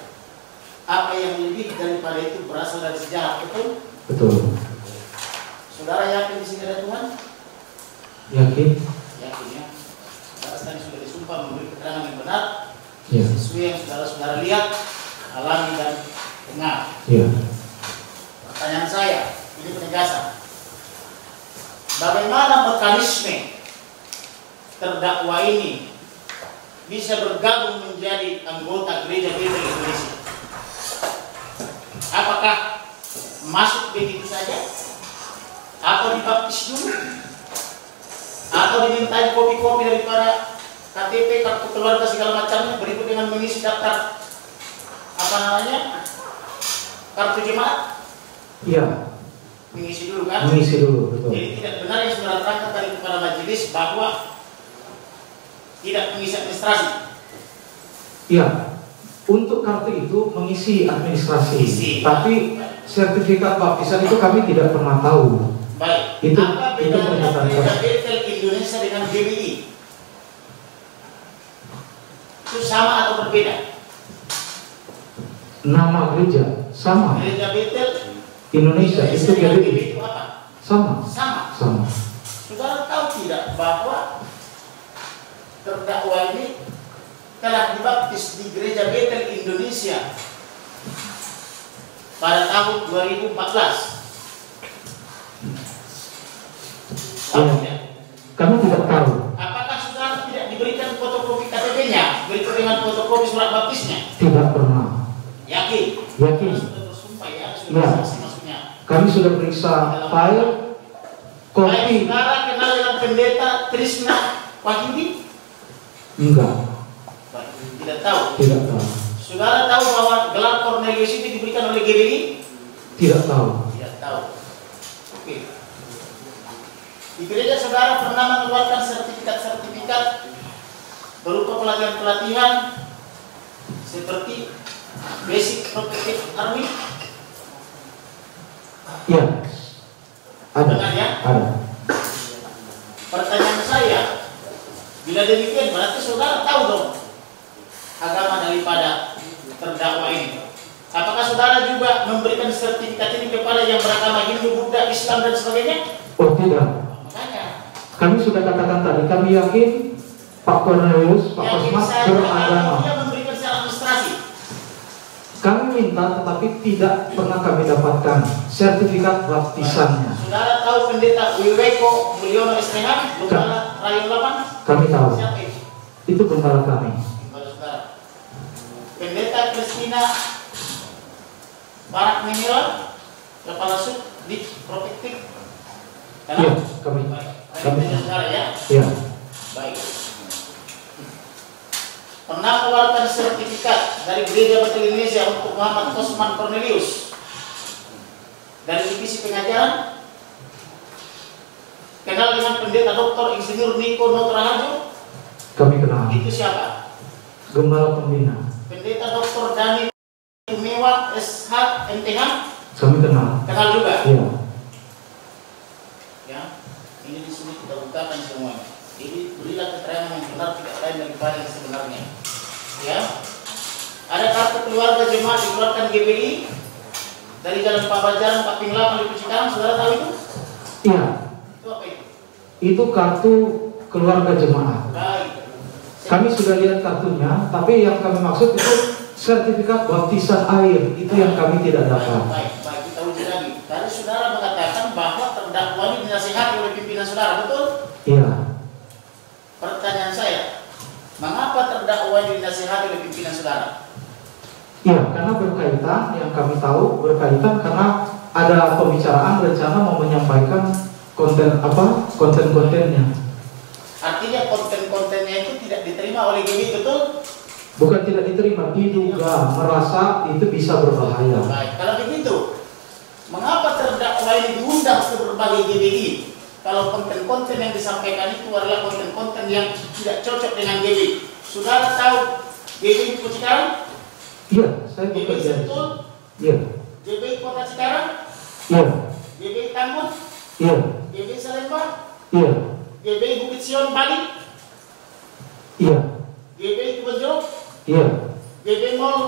Apa yang lebih daripada itu berasal dari sejarah, betul? Betul. Saudara yakin di sini ada Tuhan? Yakin? Yakin ya. Saudara tadi sudah disumpah memberi keterangan yang benar. Ya. Sesuai yang saudara-saudara lihat, alami dan dengar. Ya. Pertanyaan saya, ini penegasan. Bagaimana mekanisme terdakwa ini bisa bergabung menjadi anggota Gereja Betel Indonesia? Apakah masuk begitu saja? Atau dibaptis dulu? Atau dimintai kopi-kopi daripada KTP, kartu keluarga segala macamnya, berikut dengan mengisi daftar kartu jemaat? Iya. Mengisi dulu kan? Mengisi dulu, betul. Jadi tidak benar yang saudara terangkan tadi kepada majelis bahwa tidak mengisi administrasi. Iya. Untuk kartu itu mengisi administrasi, tapi sertifikat baptisan itu kami tidak pernah tahu. Baik. Itu apa bedanya Gereja Betel Indonesia dengan GBI? Itu sama atau berbeda? Nama gereja sama. Gereja Betel Indonesia itu dengan GBI GBI itu apa? sama. Sama. Sama. Saudara tahu tidak bahwa terdakwa ini telah dibaptis di Gereja Betel Indonesia pada tahun 2014. Tahu tidak? Kami tidak tahu. Apakah saudara tidak diberikan fotokopi KTP-nya berikut dengan fotokopi surat baptisnya? Tidak pernah. Yakin? Yakin. Sudah bersumpah ya, sudah Ya. saksi maksudnya. Kami sudah periksa file, Baik, kopi. saudara kenal dengan pendeta Trisna Wahyudi? Enggak. Baik, tidak tahu. Tidak tahu. Saudara tahu bahwa gelar Cornelius itu diberikan oleh GBI? Tidak tahu. Tidak tahu. Oke. Di gereja saudara pernah mengeluarkan sertifikat-sertifikat berupa pelatihan-pelatihan seperti Basic Protective Army? Iya. Ada. Benar ya? Ada. Pertanyaan saya, bila demikian berarti saudara tahu dong agama daripada terdakwa ini. Apakah saudara juga memberikan sertifikat ini kepada yang beragama Hindu, Buddha, Islam dan sebagainya? Oh tidak. Makanya. Kami sudah katakan tadi, kami yakin Pak Cornelius, Pak Kosmas beragama. Dia memberikan secara administrasi. Kami minta tetapi tidak pernah kami dapatkan sertifikat baptisannya. Saudara tahu pendeta Wiweko Mulyono STH, Gembala Rayon 8? Kami tahu. Siapa itu? Itu gembala kami. Gembala saudara. Pendeta Kristina Barak Miniral, Kepala Sub di Protektif. Iya, kami. Kami saudara ya. Iya. Baik. Pernah mengeluarkan sertifikat dari Gereja Betel Indonesia untuk Muhammad Kosman Cornelius dari divisi pengajaran. Kenal dengan pendeta Dr. Insinyur Niko Notraharjo? Kami kenal. Itu siapa? Gembala pembina. Pendeta Dr. Dani Tumewa SH MTH? Kami kenal. Kenal juga? Iya. Ya, ini di sini kita bukakan semuanya. Jadi berilah keterangan yang benar, tidak lain daripada yang sebenarnya. Ya, ada kartu keluarga jemaat dikeluarkan GBI dari Jalan Pabajaran, Pak Pingla, menuju Cikarang, saudara tahu itu? Iya. Itu apa itu? Itu kartu keluarga jemaah. Baik. Kami sudah lihat kartunya, tapi yang kami maksud itu sertifikat baptisan air, itu yang kami tidak dapat. Baik, kita uji lagi. Tadi saudara mengatakan bahwa terdakwa ini dinasihati oleh pimpinan saudara, betul? Iya. Pertanyaan saya, mengapa terdakwa ini dinasihati oleh pimpinan saudara? Iya, karena berkaitan, yang kami tahu berkaitan karena ada pembicaraan rencana mau menyampaikan konten-kontennya. Artinya konten-kontennya itu tidak diterima oleh GBI, betul? Bukan tidak diterima, diduga merasa itu bisa berbahaya. Baik, kalau begitu, mengapa terdakwa ini diundang ke berbagai GBI? Kalau konten-konten yang disampaikan itu adalah konten-konten yang tidak cocok dengan GBI. Saudara tahu GBI di Cikarang? Iya, saya GBI bekerja. Sentul? Iya. GBI Kota Cikarang? Iya. GBI Tambun? Iya. GBI Salemba? Iya. GBI Bukit Sion Bali? Iya. GBI Kebonjeruk? Iya. GBI Mall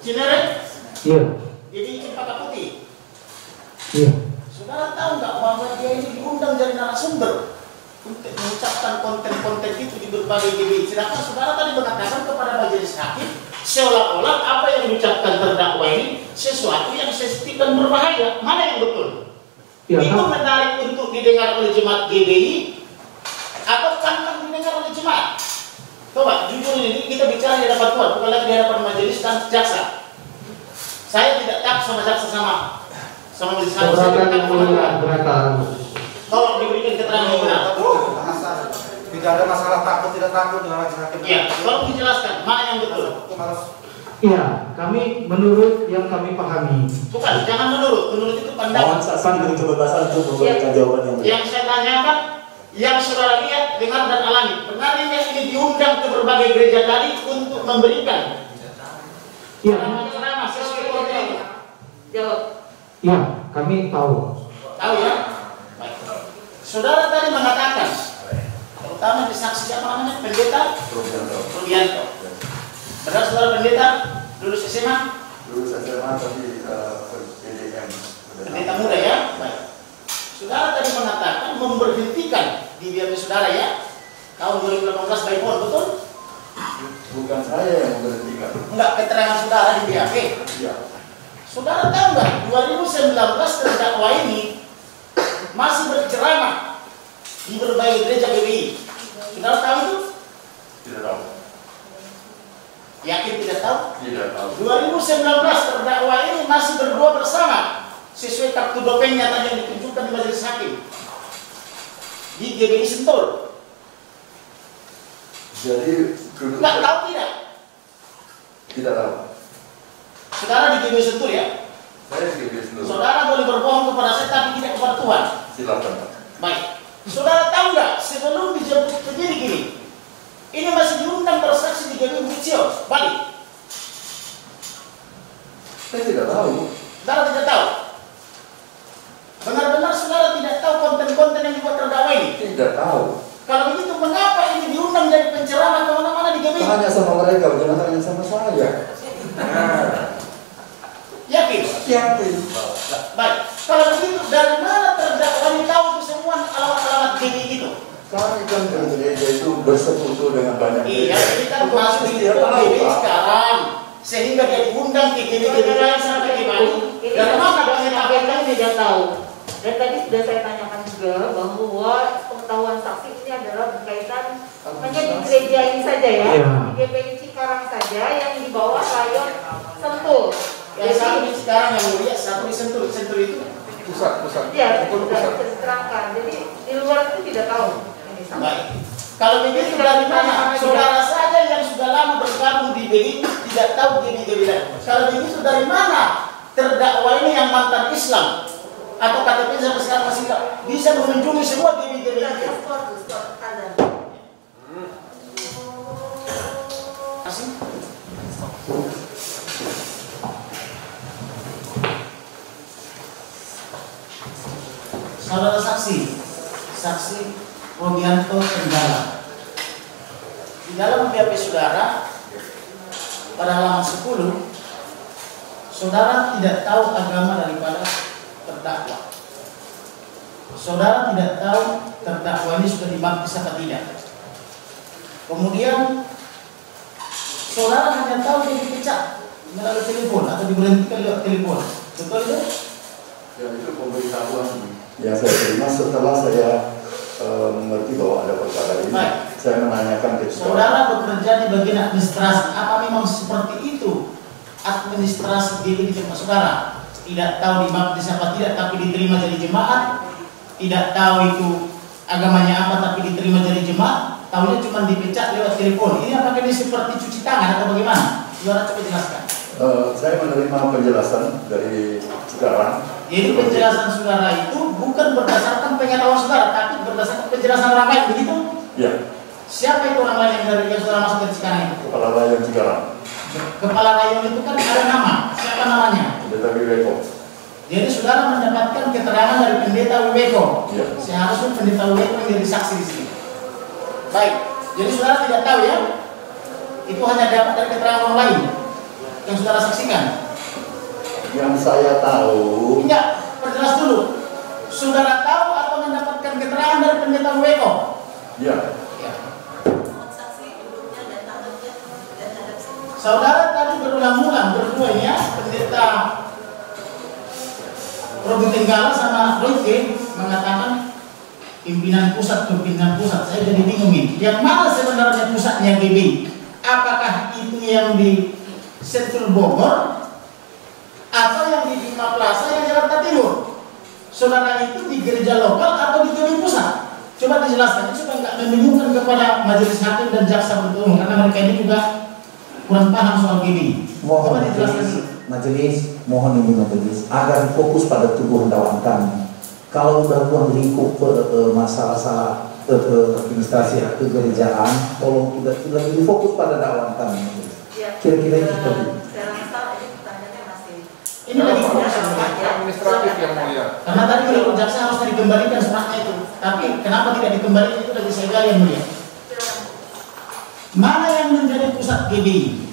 Cinere? Iya. GBI Cempaka Putih? Iya. Saudara tahu nggak bahwa dia ini diundang dari narasumber untuk mengucapkan konten-konten itu di berbagai GBI? Sedangkan saudara tadi mengatakan kepada majelis hakim seolah-olah apa yang diucapkan terdakwa ini sesuatu yang sensitif dan berbahaya. Mana yang betul? Ya, itu menarik untuk didengar oleh jemaat GBI atau pantang didengar oleh jemaat? Coba jujur ini kita bicara di hadapan Tuhan, bukan lagi di hadapan majelis dan jaksa. Saya tidak takut sama jaksa sama majelis hakim. Saya tidak takut sama tolong diberikan keterangan yang benar. Tidak ada masalah takut tidak takut dengan majelis hakim. Iya, tolong dijelaskan mana yang betul. Iya, kami menurut yang kami pahami. Bukan, jangan menurut itu pandangan. Saksi kebebasan untuk memberikan jawaban yang benar. Yang saya tanyakan, yang saudara lihat, dengar dan alami, benarnya ini diundang ke berbagai gereja tadi untuk memberikan. Iya. Ceramah sesuai konten itu. Jawab. Iya, kami tahu. Tahu ya? Baik. Saudara tadi mengatakan, terutama di saksi siapa namanya? Pendeta Rubianto. Benar saudara pendeta? Lulus SMA? Lulus SMA tapi PDM. Pendeta muda ya? Baik. Saudara tadi mengatakan memberhentikan di BAP saudara ya? Tahun 2018 by phone, betul? Bukan saya yang memberhentikan. Enggak, keterangan saudara di BAP. Iya. Saudara tahu nggak? 2019 terdakwa ini masih berceramah di berbagai gereja GBI. Saudara tahu itu? Tidak tahu. Yakin tidak tahu? Tidak tahu. 2019 terdakwa ini masih berdua bersama sesuai kartu dopengnya tadi yang ditunjukkan di majelis hakim di GBI Sentul. Jadi Nggak tahu tidak? Tidak tahu. Saudara di GBI Sentul ya? Saya di GBI Sentul. Saudara boleh berbohong kepada saya tapi tidak kepada Tuhan. Silakan. Baik. Saudara tahu nggak sebelum dijemput penyidik ini masih diundang bersaksi di GBI Bukit Sion Bali? Saya tidak tahu. Saudara tidak tahu? Benar-benar saudara tidak tahu konten-konten yang dibuat terdakwa ini? Tidak tahu. Kalau begitu mengapa ini diundang jadi penceramah kemana-mana di GBI? Tanya sama mereka, jangan tanya sama saya. Yakin? Yakin. Baik. Kalau begitu dari mana terdakwa ini tahu itu semua alamat-alamat GBI itu? Kami kan ke gereja itu bersekutu dengan banyak Iya, gereja. ini kan masuk di GBI sekarang. Sehingga dia diundang ke GBI lain sampai di Bali. Dari mana banyak yang tidak tahu? Dan tadi sudah saya tanyakan juga bahwa pengetahuan saksi ini adalah berkaitan hanya di gereja ini saja ya, di GBI Cikarang saja yang di bawah rayon Sentul. Yang satu di Cikarang yang mulia, satu di Sentul. Sentul itu Pusat. ya sudah diterangkan. Jadi di luar itu tidak tahu. baik. Kalau begitu dari mana? Saudara saja yang sudah lama bergabung di BGI tidak tahu GBI lain. Kalau begitu dari mana terdakwa ini yang mantan Islam atau KTP sampai sekarang masih tidak bisa mengunjungi semua GBI lain? Masih? Saudara saksi Robianto Tenggala. Di dalam BAP saudara pada halaman 10, saudara tidak tahu agama daripada terdakwa. Saudara tidak tahu terdakwa ini sudah dibaptis atau tidak. Kemudian saudara hanya tahu dia dipecat melalui telepon atau diberhentikan lewat telepon. Betul itu? Ya, itu pemberitahuan yang saya terima setelah saya mengerti bahwa ada perkara ini. Baik. Saya menanyakan ke saudara bekerja di bagian administrasi. Apa memang seperti itu administrasi diri di tempat saudara? Tidak tahu dibaptis apa tidak, tapi diterima jadi jemaat. Tidak tahu itu agamanya apa, tapi diterima jadi jemaat. Tahunya cuma dipecat lewat telepon. Ini apakah ini seperti cuci tangan atau bagaimana? Saudara coba jelaskan. Saya menerima penjelasan dari sekarang. Jadi penjelasan saudara itu bukan berdasarkan pengetahuan saudara, tapi berdasarkan penjelasan orang lain, begitu? Ya. Siapa itu orang lain yang dari yang saudara masuk dari sekarang itu? Kepala Rayon Cikarang. Kepala Rayon itu kan ada nama. Siapa namanya? Pendeta Wiweko. Jadi saudara mendapatkan keterangan dari pendeta Wiweko. Ya. Seharusnya pendeta Wiweko yang jadi saksi di sini. Baik. Jadi saudara tidak tahu ya? Itu hanya dapat dari keterangan orang lain yang saudara saksikan. Yang saya tahu. Enggak, perjelas dulu. Saudara tahu atau mendapatkan keterangan dari pendeta Wiweko? Ya. Saudara tadi berulang-ulang berdua ini ya, pendeta Robi Tenggala sama Royke mengatakan pimpinan pusat ke pimpinan pusat. Saya jadi bingung nih. Yang mana sebenarnya pusatnya GB? Apakah itu yang di Sentul Bogor atau yang di Bima Plaza yang Jakarta Timur? Saudara itu di gereja lokal atau di GB pusat? Coba dijelaskan supaya nggak membingungkan kepada majelis hakim dan jaksa penuntut umum, karena mereka ini juga kurang paham soal gini. Mohon majelis, mohon ini majelis agar fokus pada tubuh dakwaan kami. Kalau sudah ruang lingkup masalah administrasi kegerejaan, tolong kita lebih fokus pada dakwaan kami. Kira-kira itu. Ini lagi fokus administratif yang mulia. Karena tadi menurut jaksa harus dikembalikan suratnya itu. Tapi kenapa tidak dikembalikan itu lagi saya gali yang mulia. Mana yang menjadi pusat GBI?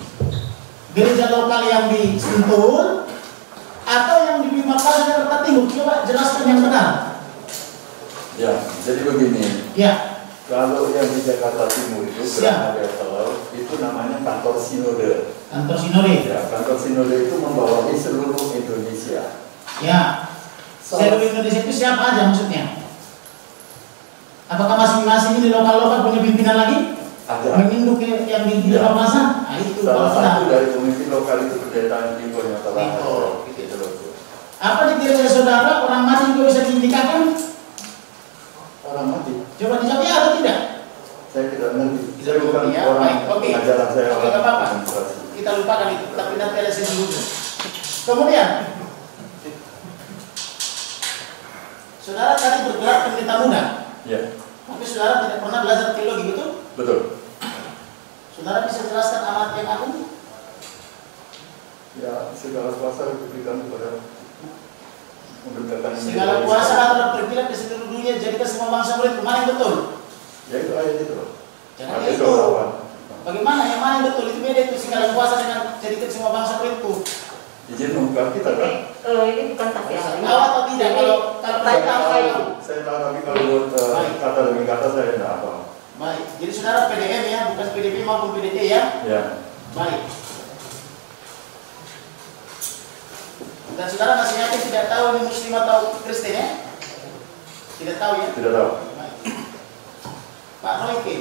Gereja lokal yang di Sentul atau yang di Bima Plaza Jakarta Timur? Coba jelaskan yang benar. Ya, jadi begini. Ya. Kalau yang di Jakarta Timur itu Geraha Betel, itu namanya kantor sinode. Kantor sinode. Ya, kantor sinode itu membawahi seluruh Indonesia. Ya. Seluruh Indonesia itu siapa aja maksudnya? Apakah masing-masing di lokal-lokal punya pimpinan lagi? Ada. Menginduk yang di Bima Plaza? Nah, itu salah satu dari pemimpin lokal itu pendeta Tiko yang telah apa di gereja saudara orang mati juga bisa diindikakan? Orang mati. Coba dijawab ya atau tidak? Saya tidak mengerti. Saya bukan ya, orang oke. ajaran saya. Oke, nggak apa-apa. Kita lupakan itu, tapi nanti ada sesi dulu. Kemudian, saudara tadi bergerak pendeta muda. Ya. Tapi saudara tidak pernah belajar teologi, betul? Betul. Saudara bisa jelaskan amat yang agung? Ya, segala kuasa diberikan kepada memberitakan segala kuasa adalah berkilat di seluruh dunia, jadikan semua bangsa murid. Mana yang betul? Ya itu ayat itu. Jangan itu. Bagaimana? Yang mana yang betul? Itu beda itu segala kuasa dengan jadikan semua bangsa muridku. Izin membuka kita kan? Ini bukan saksi ahli. Tahu atau tidak? Kalau saya tahu, tapi kalau kata demi kata saya tidak apa. Baik. Jadi saudara PDM ya, bukan PDP maupun PDT ya? Ya. Baik. Dan saudara masih yakin tidak tahu ini Muslim atau Kristen ya? Tidak tahu ya? Tidak tahu. Baik. Pak Royke.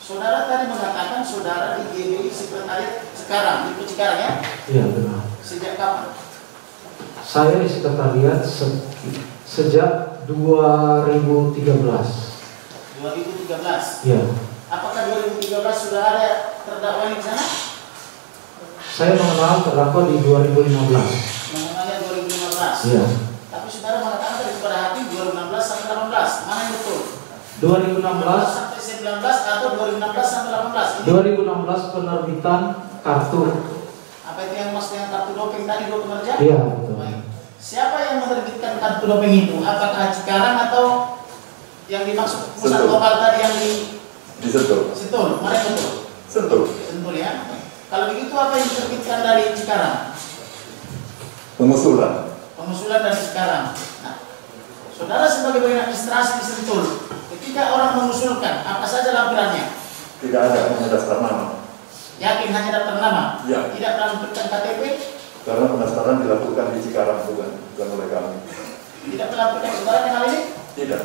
Saudara tadi mengatakan saudara di GBI sekretariat sekarang, di Cikarang ya? Iya benar. Sejak kapan? Saya di sekretariat sejak 2013. 2013? Iya. Apakah 2013 sudah ada terdakwa di sana? Saya mengenal terdakwa di 2015. Mengenalnya 2015? Iya. Tapi saudara mengatakan dari kepada hakim 2016 sampai 18. Mana yang betul? 2016 sampai 19 atau 2016 sampai 18? 2016 penerbitan kartu. Apa itu yang maksudnya kartu doping tadi dua penerja? Iya betul. Baik. Siapa yang menerbitkan kartu doping itu? Apakah Cikarang atau yang dimaksud pusat Sentul. lokal tadi yang di Sentul. Sentul? Mana yang betul? Sentul. Sentul ya. Kalau begitu apa yang diterbitkan dari Cikarang? Pengusulan. Pengusulan dari Cikarang. Nah, saudara sebagai bagian administrasi di Sentul, ketika orang mengusulkan, apa saja lampirannya? Tidak ada, hanya daftar nama. Yakin hanya daftar nama? Ya. Tidak melampirkan KTP? Karena pendaftaran dilakukan di Cikarang, bukan oleh kami. Tidak melampirkan, saudara kenal ini? Tidak.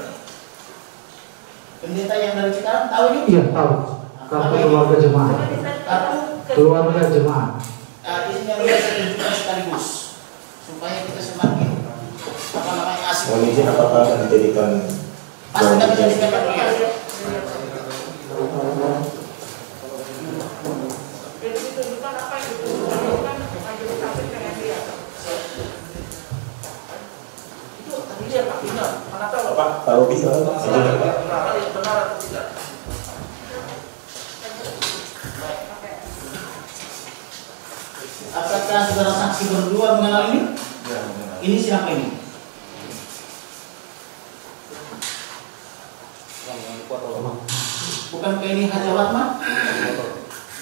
Pendeta yang dari Cikarang tahu ini? Iya tahu. Kartu keluarga jemaah. Kartu Keluarga jemaah. ini yang biasa tunjukkan sekaligus supaya kita semakin apa namanya asik. Mohon izin apakah akan dijadikan Pasti kita dijadikan Pak Mulia. Pak Robi Benar atau tidak? Apakah saudara saksi berdua mengenal ini? Ya, mengenal. Ini siapa ini? Bukankah ini Haja Watma?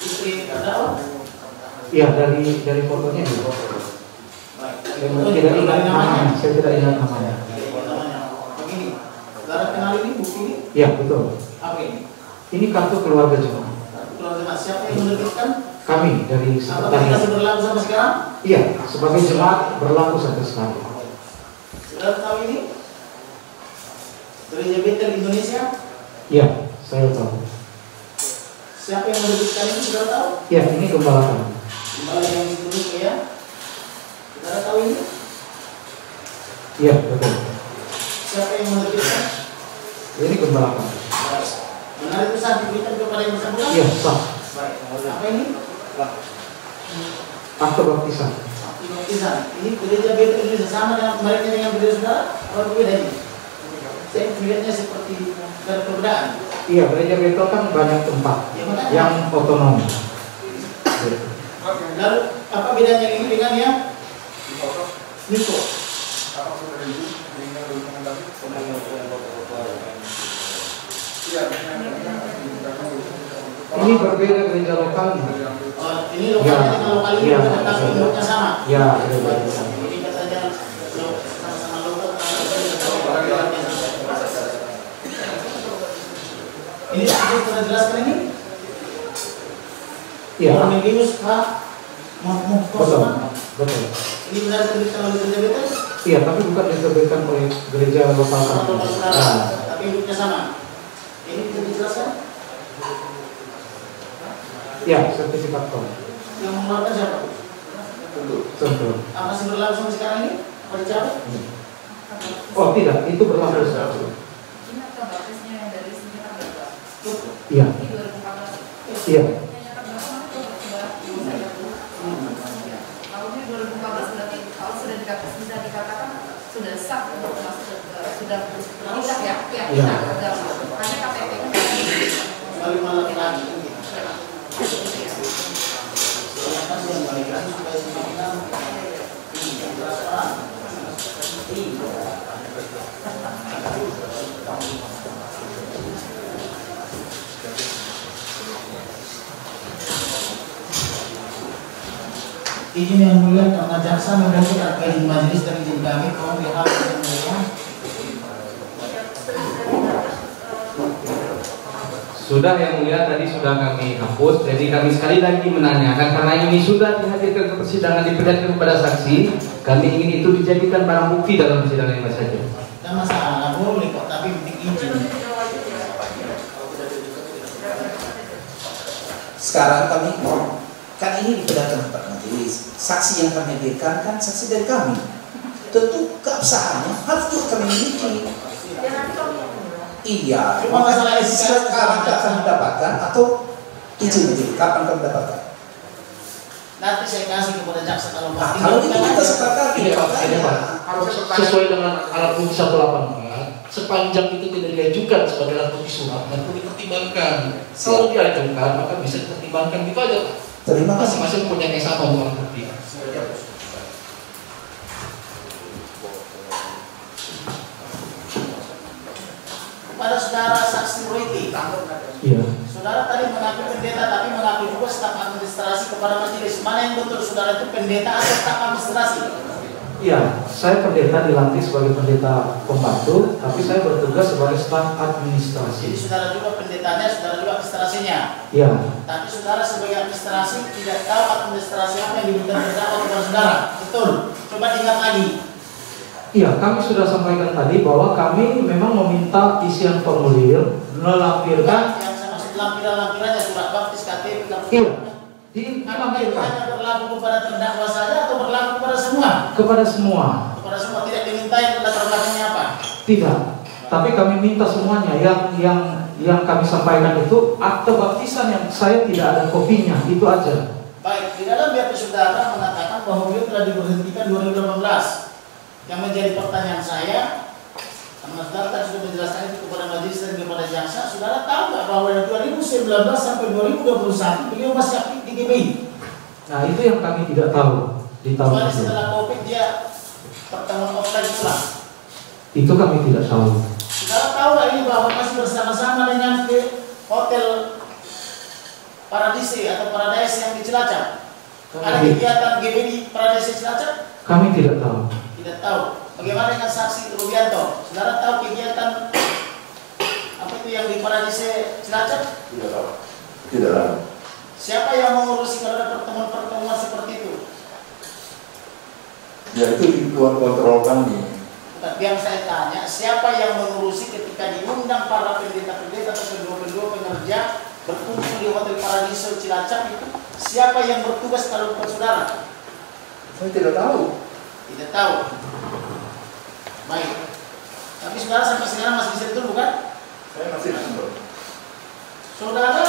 Istri terdakwa? Iya dari fotonya itu. Baik. Tidak ingat namanya. Saya tidak ingat namanya. Begini, saudara kenal ini bukti ini? Iya betul. Apa ini? Ini kartu keluarga jemaah. Kartu keluarga. Siapa yang menerbitkan? Kami dari Apakah kita sekretariat. berlaku sampai sekarang? Iya, sebagai jemaat berlaku sampai sekarang. Saudara tahu ini? Gereja Betel Indonesia? Iya, saya tahu. Siapa yang menerbitkan ini? Saudara tahu? Iya, ini gembala kami. Gembala yang ditulis ya? Saudara tahu ini? Iya, betul. Siapa yang menerbitkan? Ini gembala kami. Benar itu sah diberikan kepada yang bersangkutan? Iya, sah. Baik. Apa ini? Akte baptisan. Akte baptisan. Ini gereja Betel Indonesia sama dengan kemarinnya dengan gereja saudara? Apa berbeda ini? Saya melihatnya seperti ada perbedaan. Iya, gereja Betel kan banyak tempat Ya, makanya. yang otonom. Lalu apa bedanya ini dengan yang Niko? Ini berbeda gereja lokalnya. Oh, ini lokalnya dengan lokal ini Iya. bukan, tapi bentuknya sama. Ya, gereja. Jadi katanya sama-sama lokal. Ini sudah jelaskan ini? Iya. Cornelius H. Betul. Betul. Ini benar diterbitkan oleh gereja Betel? Iya, tapi bukan diterbitkan oleh gereja lokal Sama kami. lokal saudara, Nah, tapi bentuknya sama. Ini bisa dijelaskan? ya, sertifikat kom. Yang mengeluarkan siapa? Tentu. Apa masih berlaku sampai sekarang ini? Apa dicabut? Oh tidak, itu berlaku satu. Iya. Iya. Tahunnya 2014 berarti kalau sudah bisa dikatakan sudah sah untuk masuk sudah bernikah ya, Iya. Hanya KTP kan Kembali malam lagi. Yang balik lagi supaya semakin transparan. Izin yang mulia karena jaksa membuat izin majelis dan izin kami kaum pihak yang mulia. Sudah yang mulia tadi sudah kami hapus. Jadi kami sekali lagi menanyakan karena ini sudah dihadirkan ke persidangan diperlihatkan kepada saksi. Kami ingin itu dijadikan barang bukti dalam persidangan yang saja. Tidak masalah, boleh kok, tapi penting izin. Sekarang kami kan ini diperlihatkan kepada majelis. Saksi yang kami hadirkan kan saksi dari kami. Tentu keabsahannya harus juga kami miliki. Iya, Cuma masalah etika sekarang akan mendapatkan atau izin itu kapan kamu mendapatkan? Nanti saya kasih kepada jaksa kalau Nah, kalau itu kita sepakat Ini Pak, harus sesuai dengan alat bukti 184, sepanjang itu tidak diajukan sebagai alat bukti surat dan perlu dipertimbangkan. Kalau diajukan maka bisa dipertimbangkan gitu aja. Terima kasih. Masing-masing punya sama untuk alat bukti. kepada saudara saksi Royke. Iya. Saudara tadi mengaku pendeta, tapi mengaku juga staf administrasi kepada majelis. Mana yang betul, saudara itu pendeta atau staf administrasi? Iya, saya pendeta dilantik sebagai pendeta pembantu, tapi saya bertugas sebagai staf administrasi. Jadi saudara juga pendetanya, saudara juga administrasinya. Iya. Tapi saudara sebagai administrasi tidak tahu administrasi apa yang diberikan terdakwa kepada saudara. Betul. Coba ingat lagi. Iya, kami sudah sampaikan tadi bahwa kami memang meminta isian formulir melampirkan yang saya maksud lampiran-lampirannya surat baptis, KTP, iya, apakah itu hanya berlaku kepada terdakwa saja atau berlaku kepada semua? Kepada semua. Kepada semua, tidak dimintai latar belakangnya apa? Tidak. Tapi kami minta semuanya. Yang kami sampaikan itu akte baptisan yang saya tidak ada kopinya, itu aja. Baik, di dalam BAP saudara mengatakan bahwa beliau telah diberhentikan 2018. Yang menjadi pertanyaan saya, karena saudara tadi sudah menjelaskan itu kepada majelis dan kepada jaksa, saudara tahu nggak bahwa dari 2019 sampai 2021 beliau masih aktif di GBI? Nah, itu yang kami tidak tahu di tahun Kecuali itu. setelah COVID dia pertemuan offline pulang. Itu kami tidak tahu. Saudara tahu nggak ini bahwa masih bersama-sama dengan ke hotel Paradise atau Paradise yang di Cilacap? Ada kegiatan GBI di Paradise Cilacap? Kami tidak tahu. Tidak tahu. Bagaimana dengan saksi Rubianto? Saudara tahu kegiatan apa itu yang di Paradise Cilacap? Tidak tahu. Tidak tahu. Siapa yang mengurusi kalau ada pertemuan-pertemuan seperti itu? Ya itu di luar kontrol kami. Tapi yang saya tanya, siapa yang mengurusi ketika diundang para pendeta-pendeta atau pendua-pendua pekerja berkumpul di Hotel Paradiso Cilacap itu? Siapa yang bertugas kalau bukan saudara? Saya tidak tahu. Tidak tahu. Baik. Tapi saudara sampai sekarang masih di Sentul bukan? Saya masih di Sentul. Saudara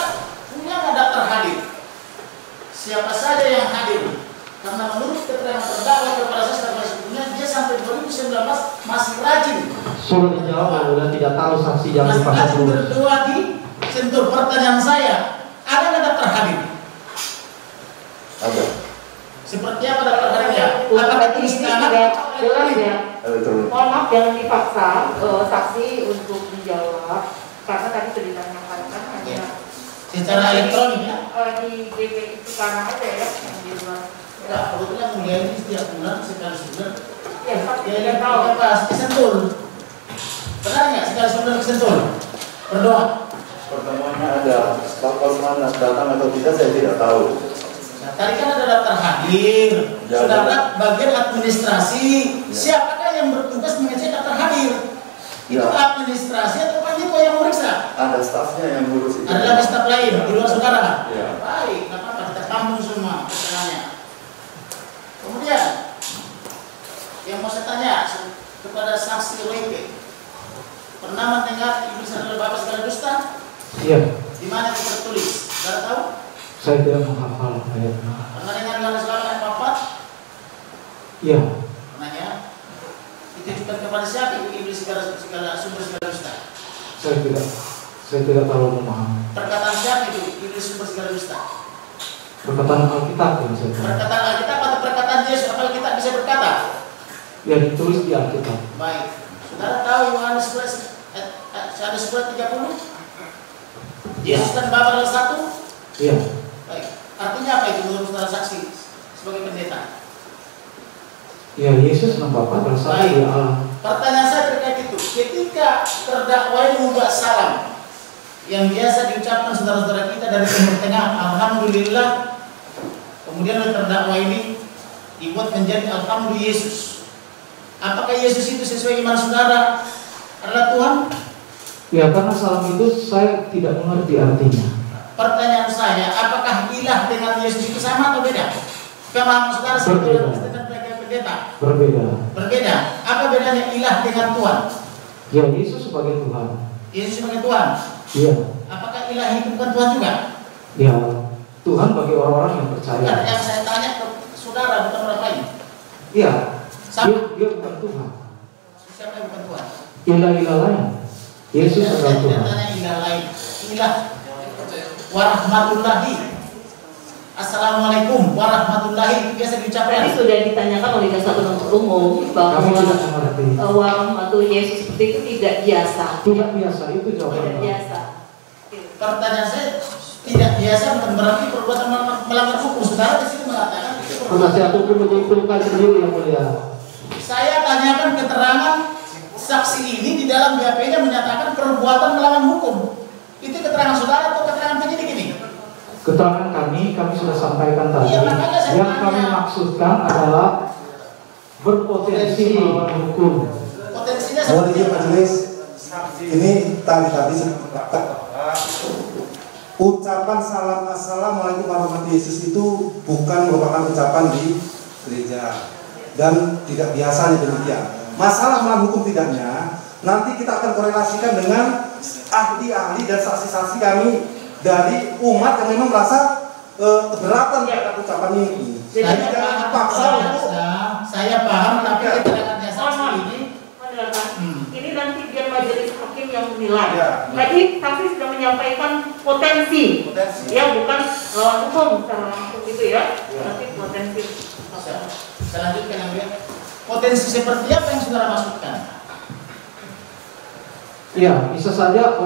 punya nggak daftar hadir? Siapa saja yang hadir? Karena menurut keterangan terdakwa kepada saya sebagai sebelumnya, dia sampai 2019 masih rajin. Sudah dijawab, sudah tidak tahu saksi yang masih dipasang rajin dulu. berdoa di Sentul. Pertanyaan saya, ada nggak daftar hadir? Ada. Seperti apa daftar hadirnya? Apakah tulis tangan? Jelas ya. Elektronik. Mohon maaf jangan dipaksa saksi untuk menjawab karena tadi sudah ditanyakan kan hanya Secara elektronik ya? di GBI itu karena aja ya yang di luar. Enggak, kebetulan mulia ini setiap bulan sekali sebulan. Ya, tapi Ya, tidak tahu. kita bahas di Sentul. Benar nggak sekali sebulan ke Sentul? Berdoa. Pertemuannya ada. Kalau mana datang atau tidak saya tidak tahu. Nah, tadi kan ada daftar hadir. Ya, Saudara bagian administrasi. Ya. Siapakah yang bertugas mengecek daftar hadir? Itu Ya. administrasi atau panitia yang meriksa? Ada stafnya yang ngurus itu. Ada lagi staf lain di luar saudara. Ya. Baik, nggak apa-apa, kita tampung semua pertanyaannya. Kemudian yang mau saya tanya kepada saksi Royke, pernah mendengar Iblis adalah Bapak segala dusta? Iya. Di mana itu tertulis? Saudara tahu? Saya tidak menghafal ayatnya. Pernah dengar Yohanes 8 ayat 4? Iya. Pernah ya? Ditujukan kepada siapa itu iblis segala sumber segala dusta? Saya tidak terlalu memahami. Perkataan siapa itu iblis sumber segala dusta? Perkataan Alkitab yang saya tahu. Perkataan Alkitab atau perkataan Yesus? Apa Alkitab bisa berkata? Ya ditulis di Alkitab. Baik. Saudara tahu Yohanes 11:30? Yesus dan Bapa adalah satu? Iya. Baik. Artinya apa itu menurut saudara saksi sebagai pendeta? Ya Yesus dan Bapa adalah satu Baik. ya Allah. Pertanyaan saya terkait itu. Ketika terdakwa ini membuat salam yang biasa diucapkan saudara-saudara kita dari Timur Tengah, Alhamdulillah. Kemudian oleh terdakwa ini dibuat menjadi Alhamdulillah Yesus. Apakah Yesus itu sesuai iman saudara adalah Tuhan? Ya karena salam itu saya tidak mengerti artinya. Pertanyaan saya, apakah ilah dengan Yesus itu sama atau beda? Pemahaman saudara sebagai pendeta? Berbeda. Berbeda. Apa bedanya ilah dengan Tuhan? Ya Yesus sebagai Tuhan. Yesus sebagai Tuhan. Iya. Apakah ilah itu bukan Tuhan juga? Ya Tuhan bagi orang-orang yang Bukan, percaya. yang saya tanya ke saudara bukan orang lain. Iya. Sama. Dia bukan Tuhan. Siapa yang bukan Tuhan? Ilah-ilah lain. Yesus Saya adalah tidak Tuhan. tanya ilah lain. Ilah warahmatullahi. Assalamualaikum warahmatullahi itu biasa diucapkan. Tadi sudah ditanyakan oleh jaksa penuntut umum bahwa Kami tidak mengerti. warung atau Yesus seperti itu tidak biasa. Tidak biasa itu Tidak jawabannya. biasa. pertanyaan saya tidak biasa bukan berarti perbuatan melanggar hukum. Saudara di sini mengatakan itu penasihat hukum menyimpulkan sendiri yang mulia. Saya tanyakan keterangan saksi ini di dalam BAP-nya menyatakan perbuatan melawan hukum. Itu keterangan saudara atau keterangan penyidik ini? Keterangan kami sudah sampaikan tadi. Ya, makanya saya yang tanya. kami maksudkan adalah berpotensi melawan hukum. Potensinya Mohon seperti izin apa? majelis, ini tadi ucapan salam assalamualaikum warahmatullahi wabarakatuh itu bukan merupakan ucapan di gereja dan tidak biasanya demikian. Masalah melawan hukum tidaknya nanti kita akan korelasikan dengan ahli-ahli dan saksi-saksi kami dari umat yang memang merasa keberatan terhadap ucapan ini. Jadi jangan dipaksa untuk saya paham, tapi keterangannya saksi ini ini nanti biar majelis hakim yang menilai. Ya. Tadi saksi sudah menyampaikan potensi. Ya, bukan lawan hukum secara langsung gitu ya. Nanti potensi. Saya lanjutkan yang lain. Potensi seperti apa yang saudara maksudkan? Iya, bisa saja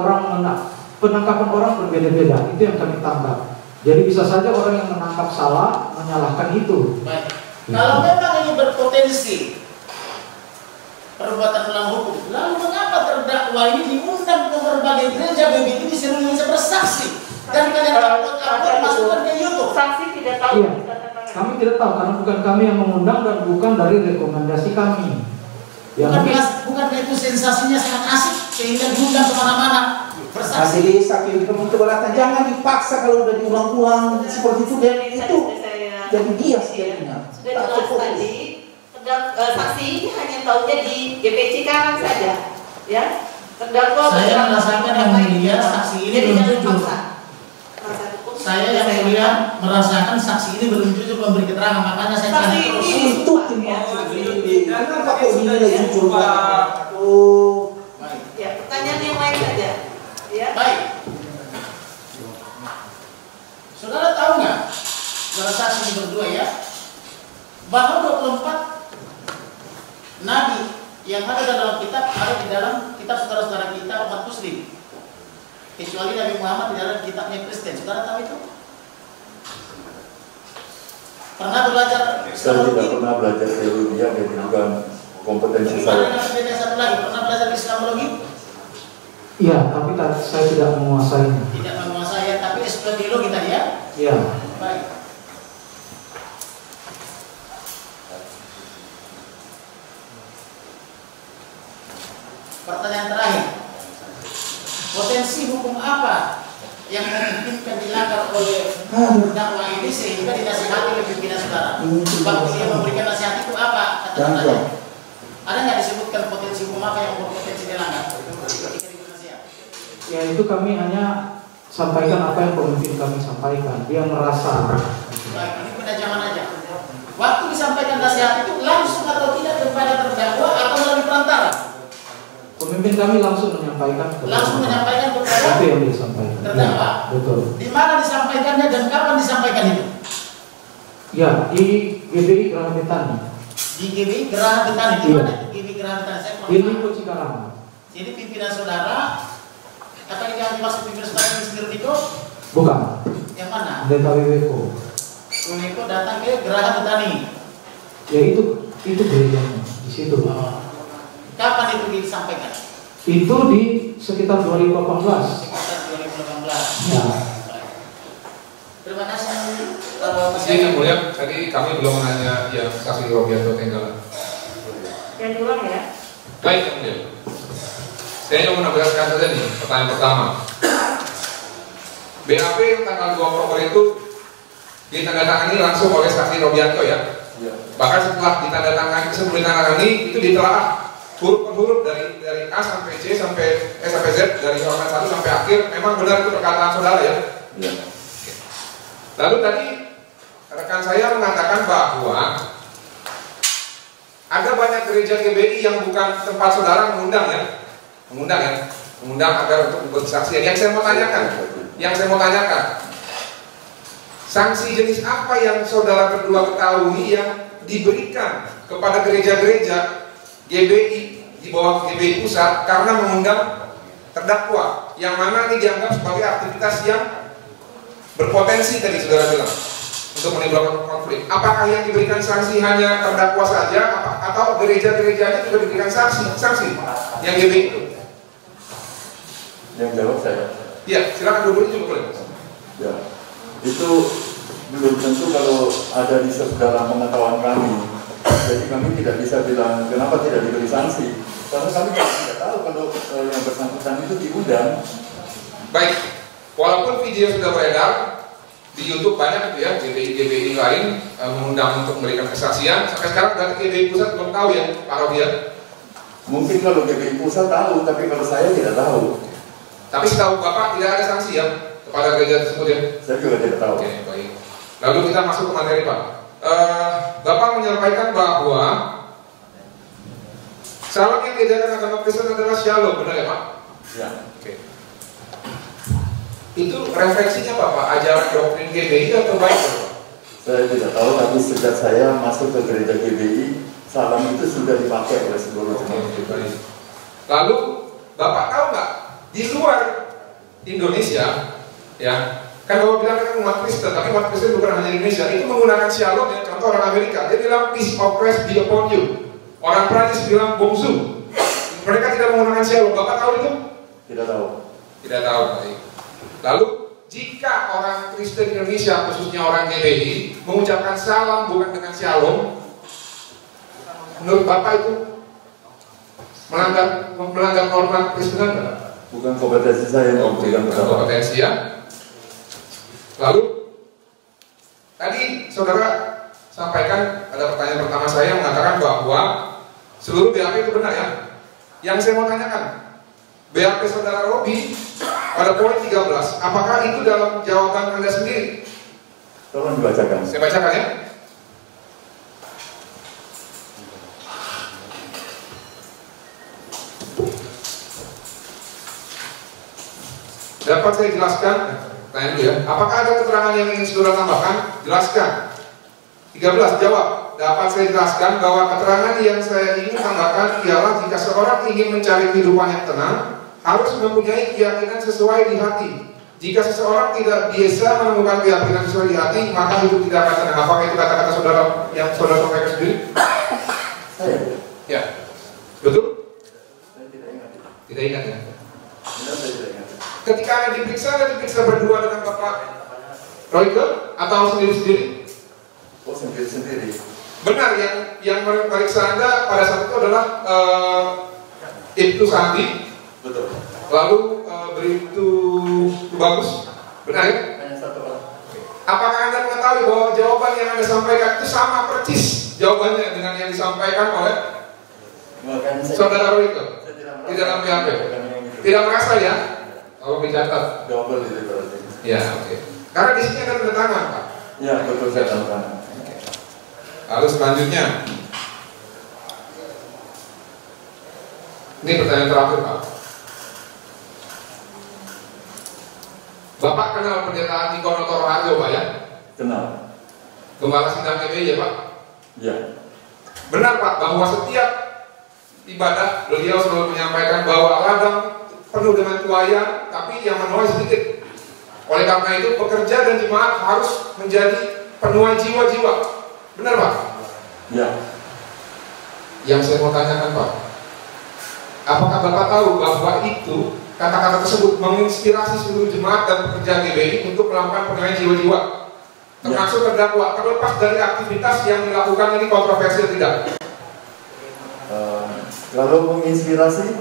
penangkapan orang berbeda-beda. Itu yang kami tangkap. Jadi bisa saja orang yang menangkap salah menyalahkan itu. Baik. Kalau memang ini berpotensi perbuatan melawan hukum, lalu mengapa terdakwa ini diundang ke berbagai gereja BBI disuruh bersaksi dan kalian upload masukkan ke YouTube? Saksi tidak tahu. Iya. Kami tidak tahu karena bukan kami yang mengundang dan bukan dari rekomendasi kami. Bukan itu sensasinya sangat asik sehingga diundang kemana-mana bersaksi. Jadi saking keberatan jangan dipaksa kalau udah diulang-ulang seperti itu dan itu jadi bias jadinya. Sudah jelas tadi. Saksi ini hanya tahunya di GPC Karang saja, ya. Terdakwa. Saya merasakan yang mulia saksi ini belum jujur. Saya yang mulia merasakan saksi ini belum jujur memberi keterangan, makanya saya tanya terus. Itu karena pakai ini jujur Pak. Ya, pertanyaan yang lain saja. Ya. Baik. Saudara tahu nggak? Saudara saksi ini berdua ya, bahwa 24 nabi yang ada dalam kitab ada di dalam kitab saudara-saudara kita umat muslim, kecuali Nabi Muhammad di dalam kitabnya Kristen. Saudara tahu itu? Pernah belajar Saya tidak pernah belajar teologi yang bukan kompetensi saya. Beda satu lagi, pernah belajar Islamologi? Iya, tapi saya tidak menguasainya. Tidak menguasai, tapi teologi tadi ya? Iya. Baik. Pertanyaan terakhir, potensi hukum apa yang memungkinkan dilanggar oleh terdakwa ini sehingga dinasihati oleh pimpinan saudara? Waktu dia memberikan nasihat itu apa kata-katanya? Ada nggak disebutkan potensi hukum apa yang berpotensi dilanggar? Ya itu kami hanya sampaikan apa yang pemimpin kami sampaikan. Dia merasa. Baik, ini penajaman aja. Waktu disampaikan nasihat itu langsung atau tidak kepada terdakwa atau melalui perantara? Pemimpin kami langsung menyampaikan. Langsung menyampaikan kepada Itu yang disampaikan. terdakwa. Ya, betul. Di mana disampaikannya dan kapan disampaikan itu? Ya di GBI Geraha Betani. Di GBI Geraha Betani. Di mana itu GBI Geraha Betani? Saya Di Niko Cikarang. Jadi pimpinan saudara, apa yang dimaksud pimpinan saudara ini sendiri Niko? Bukan. Yang mana? DKWWO. Niko datang ke Geraha Betani. Ya itu gerejanya di situ. Kapan itu disampaikan? Itu di sekitar 2018. Sekitar 2018. Ya. Terima kasih. Izin yang mulia, tadi kami belum menanya yang saksi Robianto Tenggala. Yang diulang ya. Baik, yang mulia. Saya cuma menegaskan saja nih, pertanyaan pertama. BAP yang tanggal 2 Oktober itu ditandatangani langsung oleh saksi Robianto ya. Bahkan setelah ditandatangani itu ditelaah huruf per huruf dari A sampai C sampai Z, dari halaman 1 sampai akhir. Memang benar itu perkataan saudara ya. Lalu tadi rekan saya mengatakan bahwa ada banyak gereja GBI yang bukan tempat saudara mengundang agar untuk bersaksi. Yang saya mau tanyakan, sanksi jenis apa yang saudara berdua ketahui yang diberikan kepada gereja-gereja GBI di bawah GBI pusat karena mengundang terdakwa, yang mana ini dianggap sebagai aktivitas yang berpotensi tadi saudara bilang untuk menimbulkan konflik. Apakah yang diberikan sanksi hanya terdakwa saja, atau gereja-gerejanya juga diberikan sanksi yang GBI itu? Yang jawab saya. Iya, silakan dulu juga boleh. Ya, itu belum tentu kalau ada di dalam pengetahuan kami. Jadi kami tidak bisa bilang kenapa tidak diberi sanksi, karena kami tidak tahu kalau yang bersangkutan itu diundang. Baik, walaupun video sudah beredar di YouTube banyak itu ya, GBI lain mengundang untuk memberikan kesaksian. Sampai sekarang berarti GBI pusat belum tahu ya, Pak Robian? Mungkin kalau GBI pusat tahu, tapi kalau saya tidak tahu. Tapi setahu Bapak tidak ada sanksi ya kepada gereja tersebut ya? Saya juga tidak tahu. Oke, baik. Lalu kita masuk ke materi Pak. Bapak menyampaikan bahwa syarat yang diajarkan agama Kristen adalah shalom, benar ya Pak? Ya. Oke. Itu refleksinya Bapak, ajaran doktrin GBI atau baik Pak? Saya tidak tahu, tapi sejak saya masuk ke gereja GBI, salam itu sudah dipakai oleh seluruh jemaat. Lalu Bapak tahu nggak di luar Indonesia, ya kan Bapak bilang kan umat Kristen, tapi umat Kristen bukan hanya Indonesia, itu menggunakan shalom ya. Contoh orang Amerika, dia bilang peace of Christ be upon you. Orang Prancis bilang bonjour. Mereka tidak menggunakan shalom. Bapak tahu itu? Tidak tahu. Tidak tahu. Baik. Lalu jika orang Kristen Indonesia, khususnya orang GBI, mengucapkan salam bukan dengan shalom, menurut Bapak itu melanggar norma Kristenan? Bukan kompetensi saya. Bukan kompetensi ya. Lalu tadi saudara sampaikan, ada pertanyaan pertama saya mengatakan bahwa seluruh BAP itu benar ya. Yang saya mau tanyakan, BAP saudara Robi pada poin 13, apakah itu dalam jawaban Anda sendiri? Tolong dibacakan. Saya bacakan ya. Dapat saya jelaskan? Tanya dulu ya. Apakah ada keterangan yang ingin saudara tambahkan? Jelaskan. 13, jawab. Dapat saya jelaskan bahwa keterangan yang saya ingin tambahkan ialah jika seorang ingin mencari kehidupan yang tenang, harus mempunyai keyakinan sesuai di hati. Jika seseorang tidak biasa menemukan keyakinan sesuai di hati, maka hidup tidak akan tenang. Apakah itu kata-kata saudara yang saudara sampaikan sendiri? Saya. Ya. Betul? Saya tidak ingat. Tidak ingat ya? Benar, saya tidak ingat. Ketika Anda diperiksa berdua dengan Bapak Royke atau sendiri-sendiri? Oh, sendiri-sendiri. Benar, yang memeriksa Anda pada saat itu adalah Ibtu Sandi. Betul. Lalu Bribtu Bagus. Benar ya? Hanya satu orang. Apakah Anda mengetahui bahwa jawaban yang Anda sampaikan itu sama persis jawabannya dengan yang disampaikan oleh saudara Royke di dalam BAP? Tidak merasa ya? Kalau dicatat. Double itu berarti. Ya, oke. Karena di sini ada tanda tangan, Pak. Ya, betul, saya tanda tangan. Lalu selanjutnya, ini pertanyaan terakhir Pak. Bapak kenal pendeta Andi Konotor Harjo Pak ya? Kenal. Gembala Sidang GBI ya Pak? Ya. Benar Pak, bahwa setiap ibadah beliau selalu menyampaikan bahwa ladang penuh dengan tuayan, tapi yang menuai sedikit. Oleh karena itu pekerja dan jemaat harus menjadi penuai jiwa-jiwa. Benar Pak? Ya. Yang saya mau tanyakan Pak, apakah Bapak tahu bahwa itu kata-kata tersebut menginspirasi seluruh jemaat dan pekerja GBI untuk melakukan penuaian jiwa-jiwa, termasuk terdakwa, terlepas dari aktivitas yang dilakukan ini kontroversial tidak? Kalau menginspirasi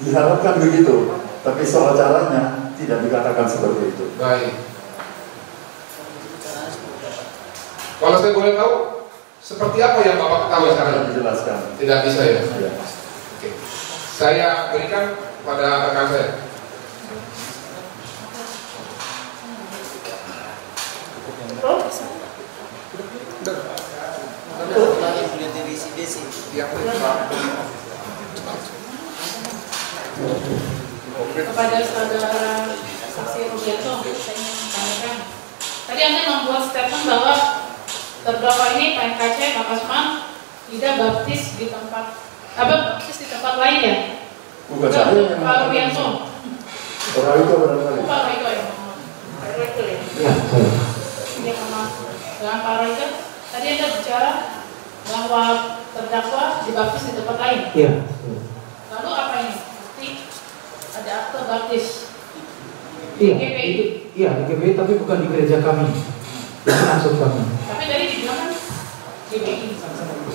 diharapkan begitu, tapi soal caranya tidak dikatakan seperti itu. Baik. Kalau saya boleh tahu, seperti apa yang Bapak ketahui caranya? Dijelaskan. Tidak bisa ya? Ya. Oke. Saya berikan pada rekan saya. Kepada saudara saksi Rubianto, saya ingin menanyakan. Tadi Anda membuat statement bahwa terdakwa ini PNKC Makasman tidak baptis di tempat, baptis di tempat lain ya? Bukan saya yang Pak Rubianto. Orang itu barangkali. Pak Royko ya. Pak Royko ya. Ya, saya. Ini sama dengan Pak Royko. Tadi Anda bicara bahwa terdakwa dibaptis di tempat lain. Iya. Lalu apa ini? Bukti ada akte baptis. Iya, GPI. itu, iya di GPI tapi bukan di gereja kami. Itu maksud kami. Tapi tadi dibilang kan GPI.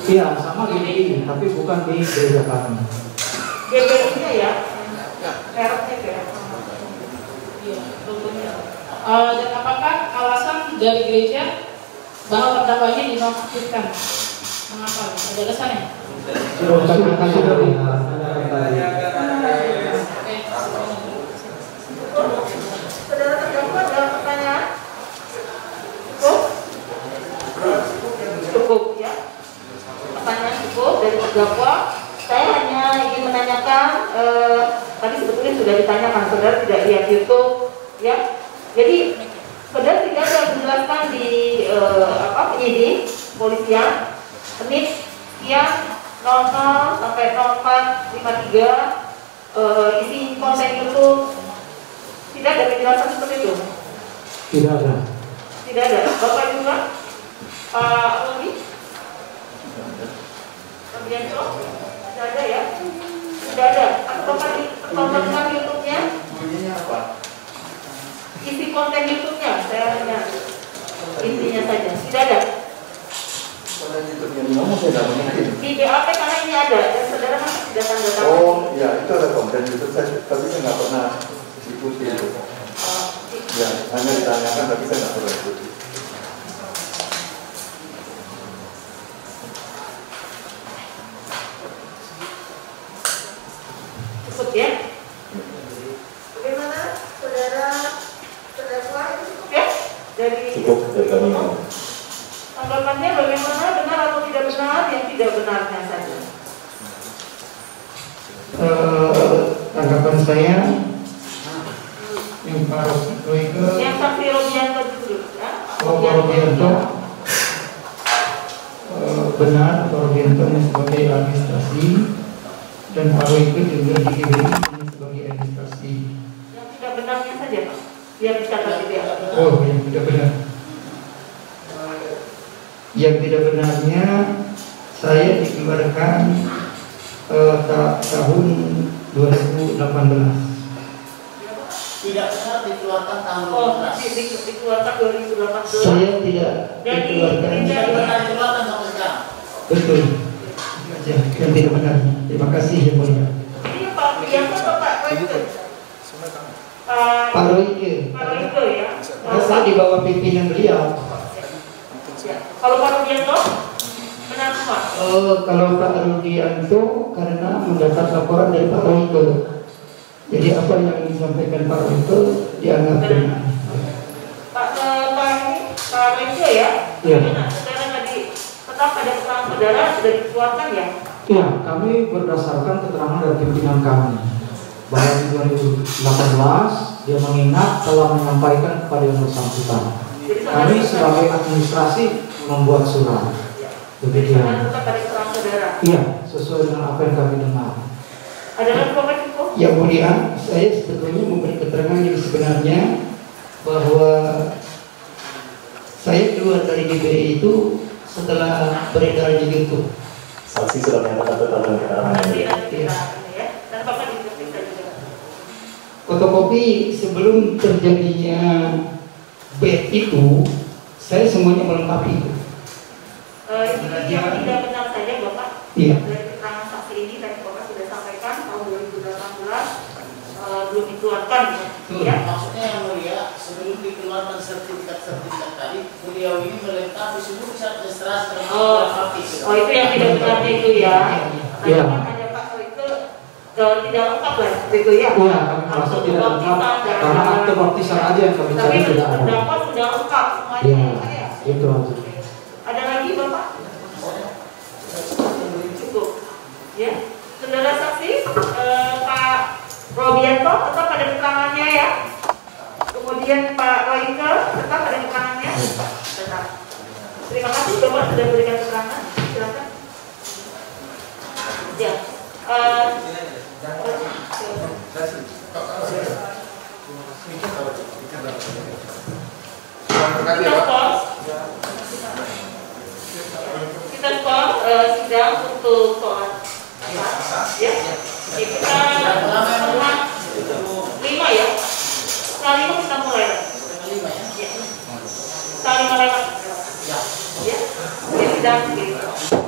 Iya, sama GPI, tapi bukan di gereja kami. GPI-nya ya. Peraknya ya. Iya, tentunya. Dan apakah alasan dari gereja bahwa terdakwa ini dinonaktifkan? Mengapa? Ada alasannya? Saudara terdakwa ada pertanyaan? Cukup? Cukup ya. Pertanyaan cukup dari terdakwa. Saya hanya ingin menanyakan, tadi sebetulnya sudah ditanyakan, saudara tidak lihat YouTube, ya. Jadi saudara tidak ada menjelaskan di penyidik polisian menit sekian 00 sampai 04.53 isi konten YouTube. Tidak ada penjelasan seperti itu. Tidak ada. Tidak ada. Bapak juga, Pak Rudi, Pak Bianco, tidak ada ya? Tidak ada. Atau Bapak tontonkan YouTube-nya? Bunyinya apa? Isi konten YouTube-nya, saya hanya intinya saja. Tidak ada. Konten YouTube-nya di mana saya tidak mungkin. Di BAP karena ini ada dan saudara masih tidak tanda tangan. Oh, ya itu ada konten YouTube saya, tapi saya nggak pernah ikuti itu. Ya, hanya ditanyakan tapi saya nggak pernah ikuti. Cukup ya? Bagaimana saudara terdakwa itu cukup ya? Dari kami. tanggapannya bagaimana, benar atau tidak benar, yang tidak benarnya saja. Tanggapan saya yang Pak Royko, Yang saksi Robianto dulu ya. Robianto benar, Robianto sebagai administrasi dan Pak Royko juga di GPI sebagai administrasi. Yang tidak benarnya saja Pak, yang dicatat di BAP. Oh, yang tidak benar. Yang tidak benarnya saya dikeluarkan tahun 2018. Tidak benar dikeluarkan tahun Oh, 2018. dikeluarkan 2018. Saya tidak Jadi dikeluarkan. Tidak benar dikeluarkan sampai sekarang. Betul. Ya, yang tidak benar. Terima kasih yang mulia. Ini Pak Bianco atau Pak Royko? Pak Royko. Pak Royko ya. Saya di bawah pimpinan beliau. Ya. Kalau Pak Robianto benar semua. Kalau Pak Rudianto karena mendapat laporan dari Pak Royko. Jadi apa yang disampaikan Pak Royko dianggap benar. Pak Royko ya. Iya. Saudara tadi tetap pada keterangan saudara sudah dikeluarkan ya. Ya, kami berdasarkan keterangan dari pimpinan kami bahwa di 2018 dia mengingat telah menyampaikan kepada yang bersangkutan. Kami sebagai administrasi membuat surat. Demikian. Tetap pada keterangan saudara. Iya, sesuai dengan apa yang kami dengar. Ada lagi Bapak cukup? Yang mulia, saya sebetulnya memberi keterangan yang sebenarnya bahwa saya keluar dari GPI itu setelah beredar di YouTube. Saksi sudah menyatakan tentang keterangan. Ya. Dan Bapak diperiksa juga. Fotokopi sebelum terjadinya bed itu, saya semuanya melengkapi itu. Ini yang tidak benar saja Bapak. Iya. Dari keterangan saksi ini tadi Bapak sudah sampaikan tahun 2018 belum dikeluarkan ya. Maksudnya yang mulia, sebelum dikeluarkan sertifikat tadi, beliau ini melengkapi seluruh administrasi termasuk Oh itu yang tidak benarnya itu ya. Iya. Hanya Pak Royko tidak lengkap lah itu ya. Iya, kami merasa tidak lengkap karena akte baptisan aja yang kami Tapi cari tidak ada. terdakwa sudah lengkap semuanya. Iya, Ya. itu aja. Ada lagi Bapak? Cukup. Ya. Saudara saksi Pak Robianto tetap pada keterangannya ya. Kemudian Pak Royko tetap pada keterangannya. Tetap. Terima kasih Bapak sudah memberikan keterangan. Silakan. Ya. Kita skor sidang untuk sholat ya. Kita setengah 5 ya. Setengah 5 kita mulai. Setengah 5 lewat. Ya. Sidang.